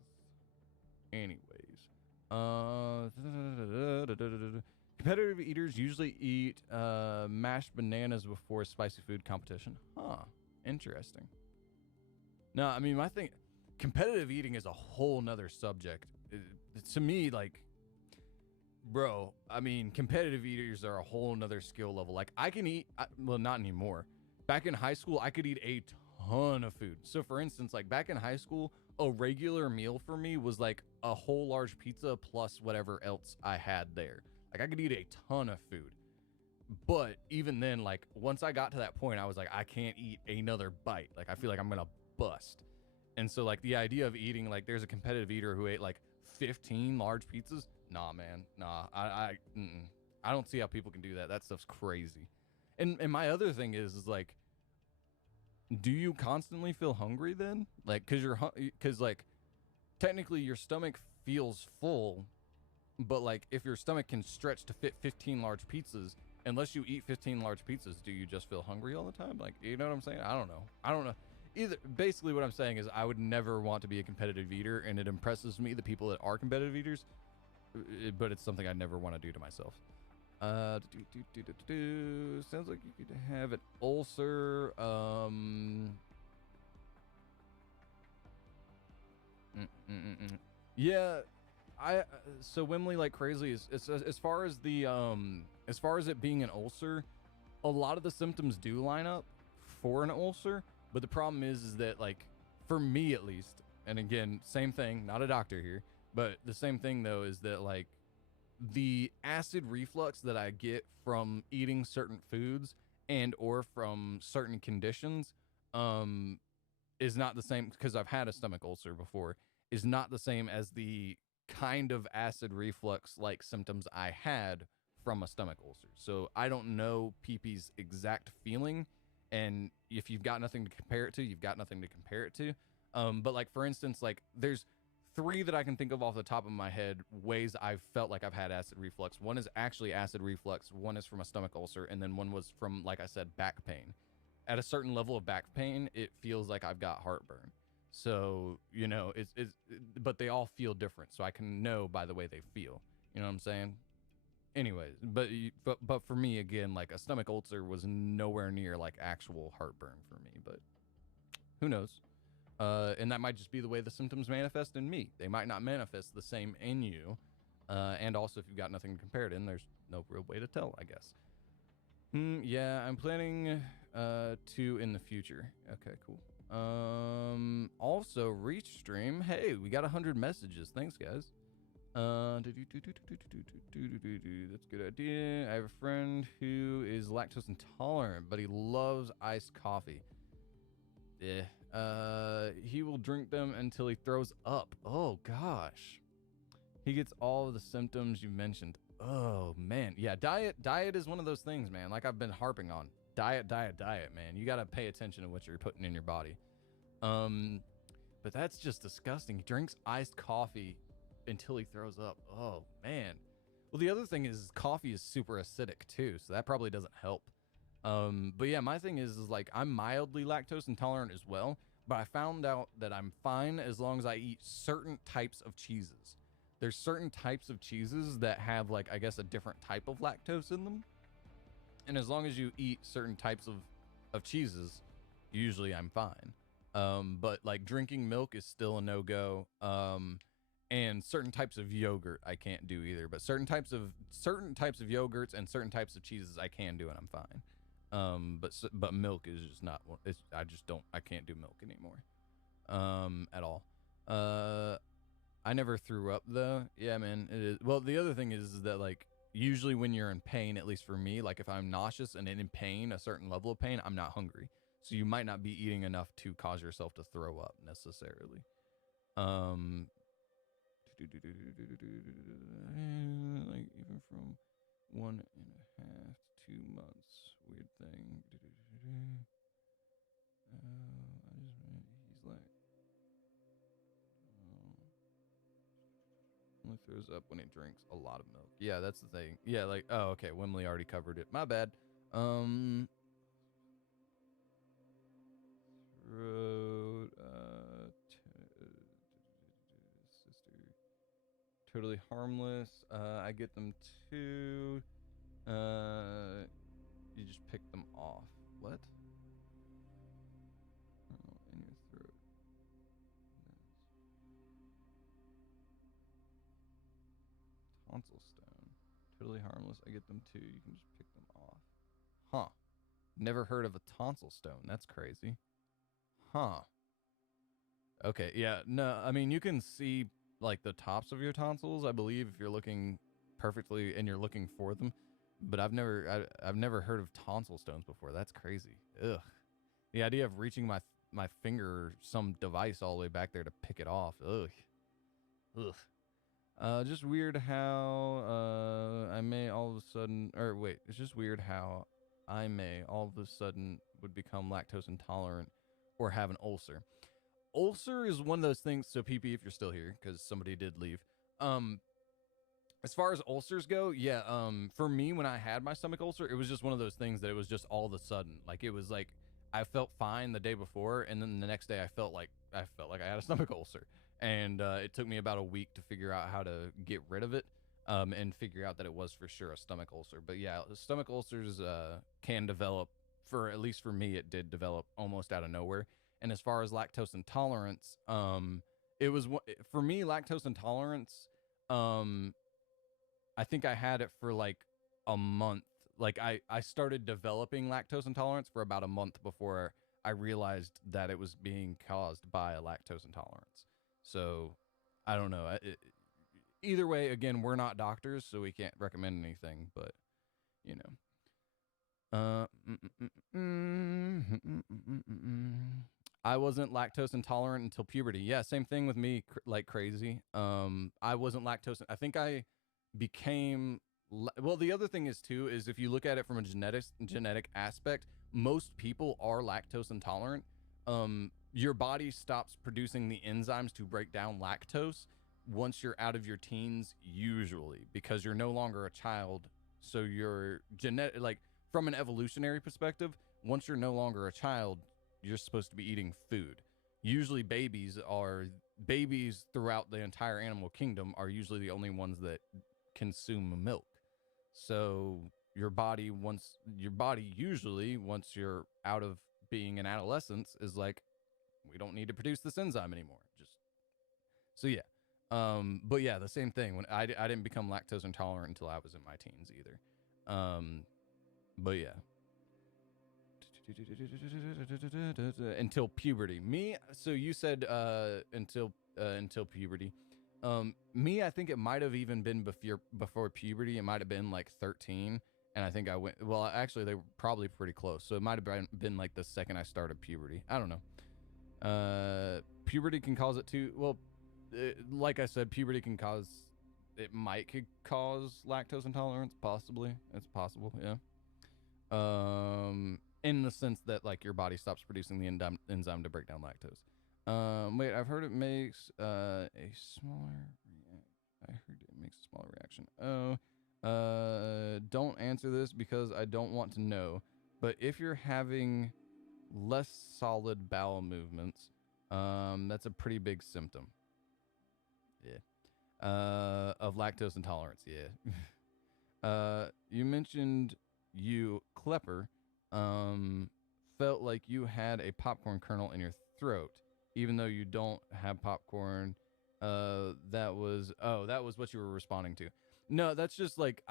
Anyways. Competitive eaters usually eat mashed bananas before spicy food competition. Huh. Interesting. No, I mean, competitive eating is a whole nother subject. To me, like, bro, I mean, competitive eaters are a whole nother skill level. Like, I can eat, well, not anymore. Back in high school, I could eat a ton of food. So, for instance, like, back in high school, a regular meal for me was like a whole large pizza plus whatever else I had there. Like, I could eat a ton of food. But even then, like, once I got to that point, I was like, I can't eat another bite. Like, I feel like I'm gonna bust. And so, like, the idea of eating, like, there's a competitive eater who ate like 15 large pizzas. Nah, man. Nah, I don't see how people can do that. That stuff's crazy. And my other thing is like, do you constantly feel hungry then? Like, cause like, technically your stomach feels full, but like, if your stomach can stretch to fit 15 large pizzas, unless you eat 15 large pizzas, do you just feel hungry all the time? Like, you know what I'm saying? I don't know. Either, basically what I'm saying is I would never want to be a competitive eater, and it impresses me, the people that are competitive eaters, but it's something I never want to do to myself. Sounds like you could have an ulcer. Yeah, so Wimley, like crazy, is as far as the as far as it being an ulcer, a lot of the symptoms do line up for an ulcer, but the problem is that, like, for me at least, and again, same thing, not a doctor here, but the same thing though is that, like, the acid reflux that I get from eating certain foods and or from certain conditions is not the same, because I've had a stomach ulcer before, is not the same as the kind of acid reflux like symptoms I had from a stomach ulcer. So I don't know PP's exact feeling, and if you've got nothing to compare it to, you've got nothing to compare it to. But like, for instance, like, there's 3 that I can think of off the top of my head, ways I've felt like I've had acid reflux. One is actually acid reflux, one is from a stomach ulcer, and then one was from, like I said, back pain. at a certain level of back pain, it feels like I've got heartburn. So, you know, but they all feel different. So I can know by the way they feel. You know what I'm saying? Anyways, but for me, again, like a stomach ulcer was nowhere near like actual heartburn for me, but who knows? And that might just be the way the symptoms manifest in me. They might not manifest the same in you. And also, if you've got nothing to compare it in, there's no real way to tell, I guess. Yeah, I'm planning to in the future. Okay, cool. Also, Reach Stream. Hey, we got 100 messages. Thanks, guys. That's a good idea. I have a friend who is lactose intolerant, but he loves iced coffee. He will drink them until he throws up. Oh gosh. He gets all of the symptoms you mentioned. Oh man. Yeah, diet is one of those things, man. Like I've been harping on. Diet, man. You gotta pay attention to what you're putting in your body. But that's just disgusting. He drinks iced coffee until he throws up. Oh man. Well, the other thing is coffee is super acidic too, so that probably doesn't help. But yeah, my thing is like I'm mildly lactose intolerant as well, but I found out that I'm fine as long as I eat certain types of cheeses. There's certain types of cheeses that have like, I guess, a different type of lactose in them. And as long as you eat certain types of cheeses, usually I'm fine. But like drinking milk is still a no-go. And certain types of yogurt I can't do either. But certain types of yogurts and certain types of cheeses I can do and I'm fine. But milk is just not. I can't do milk anymore. At all. I never threw up though. Yeah, man. It is. Well, the other thing is that like usually when you're in pain, at least for me, like if I'm nauseous and in pain, a certain level of pain, I'm not hungry. So you might not be eating enough to cause yourself to throw up necessarily. Like even from 1.5 to 2 months, weird thing. He's like, only throws up when he drinks a lot of milk. Yeah, that's the thing. Yeah, like, oh, okay, Wimley already covered it. My bad. Throat, sister, totally harmless. I get them too. You just pick them off. What? Oh, in your throat. Tonsil stone. Totally harmless. I get them too. You can just pick them off. Huh. Never heard of a tonsil stone. That's crazy. Huh. Okay, yeah. No, I mean, you can see like the tops of your tonsils, I believe, if you're looking perfectly and you're looking for them. But I've never heard of tonsil stones before. That's crazy. Ugh. The idea of reaching my finger or some device all the way back there to pick it off. Ugh. Ugh. Just weird how I may all of a sudden, or wait, it's just weird how I may all of a sudden would become lactose intolerant or have an ulcer. Ulcer is one of those things. So PP, if you're still here, because somebody did leave. As far as ulcers go, yeah. For me, when I had my stomach ulcer, it was just one of those things that it was just all of a sudden. Like it was like I felt fine the day before, and then the next day I felt like I had a stomach ulcer. And it took me about a week to figure out how to get rid of it, and figure out that it was for sure a stomach ulcer. But yeah, stomach ulcers can develop. At least for me, it did develop almost out of nowhere. And as far as lactose intolerance, it was for me lactose intolerance. I think I had it for like a month. Like I started developing lactose intolerance for about a month before I realized that it was being caused by a lactose intolerance. So I don't know. Either way, again, we're not doctors, so we can't recommend anything, but you know. I wasn't lactose intolerant until puberty. Yeah, same thing with me, like crazy. I wasn't lactose. I think I became. Well, the other thing is too is if you look at it from a genetic aspect, most people are lactose intolerant. Your body stops producing the enzymes to break down lactose once you're out of your teens, usually because you're no longer a child. So your genetic, like from an evolutionary perspective, once you're no longer a child, you're supposed to be eating food. Usually babies throughout the entire animal kingdom are usually the only ones that consume milk. So your body usually, once you're out of being an adolescence, is like, we don't need to produce this enzyme anymore. So yeah. But yeah, the same thing. When I didn't become lactose intolerant until I was in my teens either. But yeah. Until puberty. Me, so you said until puberty. Me, I think it might have even been before puberty. It might have been like 13, and I think I went. Well, actually, they were probably pretty close. So it might have been like the second I started puberty. I don't know. Puberty can cause it too. Well, like I said, puberty can cause. Could cause lactose intolerance. Possibly, it's possible. Yeah. In the sense that like your body stops producing the enzyme to break down lactose. Wait, I've heard it makes a smaller. I heard it makes a smaller reaction. Oh, don't answer this because I don't want to know. But if you're having less solid bowel movements, that's a pretty big symptom. Yeah. Of lactose intolerance. Yeah. You mentioned Klepper, felt like you had a popcorn kernel in your throat, even though you don't have popcorn. That was what you were responding to. No, that's just like,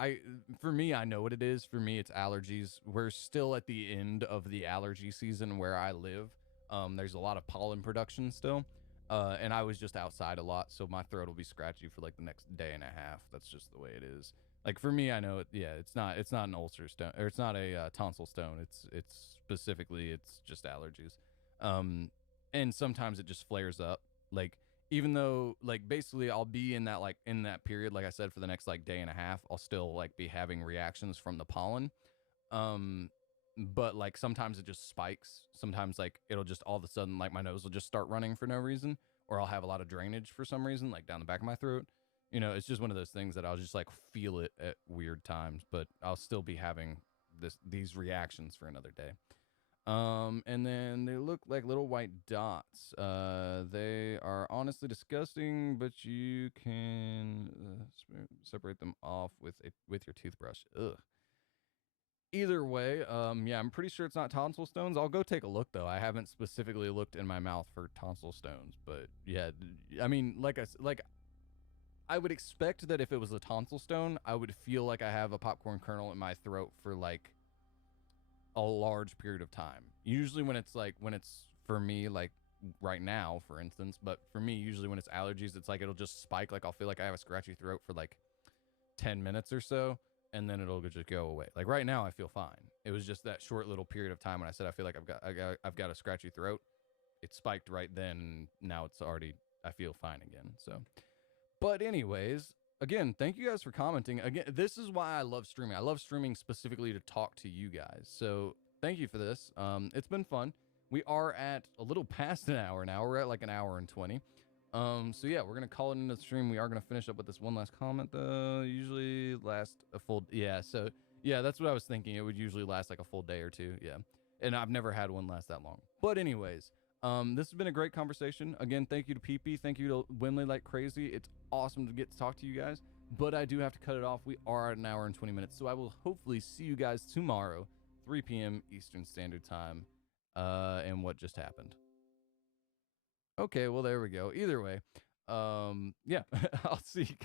for me, I know what it is. For me, it's allergies. We're still at the end of the allergy season where I live. There's a lot of pollen production still. And I was just outside a lot, so my throat will be scratchy for like the next day and a half. That's just the way it is. Like for me, I know it. Yeah, it's not an ulcer stone, or it's not a tonsil stone. It's specifically, it's just allergies. And sometimes it just flares up. Like even though like basically I'll be in that period, like I said, for the next like day and a half, I'll still like be having reactions from the pollen. But like sometimes it just spikes. Sometimes like it'll just all of a sudden like my nose will just start running for no reason, or I'll have a lot of drainage for some reason, like down the back of my throat. You know, it's just one of those things that I'll just like feel it at weird times, but I'll still be having these reactions for another day. And then they look like little white dots. They are honestly disgusting, but you can separate them off with your toothbrush. Ugh. Either way, yeah, I'm pretty sure it's not tonsil stones. I'll go take a look though. I haven't specifically looked in my mouth for tonsil stones, but yeah, I mean, I would expect that if it was a tonsil stone, I would feel like I have a popcorn kernel in my throat for like a large period of time. Usually when it's for me, like right now, for instance, but for me, usually when it's allergies, it's like it'll just spike. Like I'll feel like I have a scratchy throat for like 10 minutes or so, and then it'll just go away. Like right now, I feel fine. It was just that short little period of time when I said I feel like I've got a scratchy throat. It spiked right then, and now I feel fine again. So. But anyways, again, thank you guys for commenting. Again, this is why I love streaming. I love streaming specifically to talk to you guys. So thank you for this. It's been fun. We are at a little past an hour now. We're at like an hour and 20. So yeah, we're going to call it into the stream. We are going to finish up with this one last comment though. Usually last a full, yeah. So yeah, that's what I was thinking. It would usually last like a full day or two. Yeah. And I've never had one last that long. But anyways, this has been a great conversation. Again, thank you to PP. Thank you to Wimley Like Crazy. It's awesome to get to talk to you guys, but I do have to cut it off. We are at an hour and 20 minutes, so I will hopefully see you guys tomorrow, 3 p.m. Eastern Standard Time, and what just happened. Okay, well, there we go. Either way, yeah, I'll see you guys.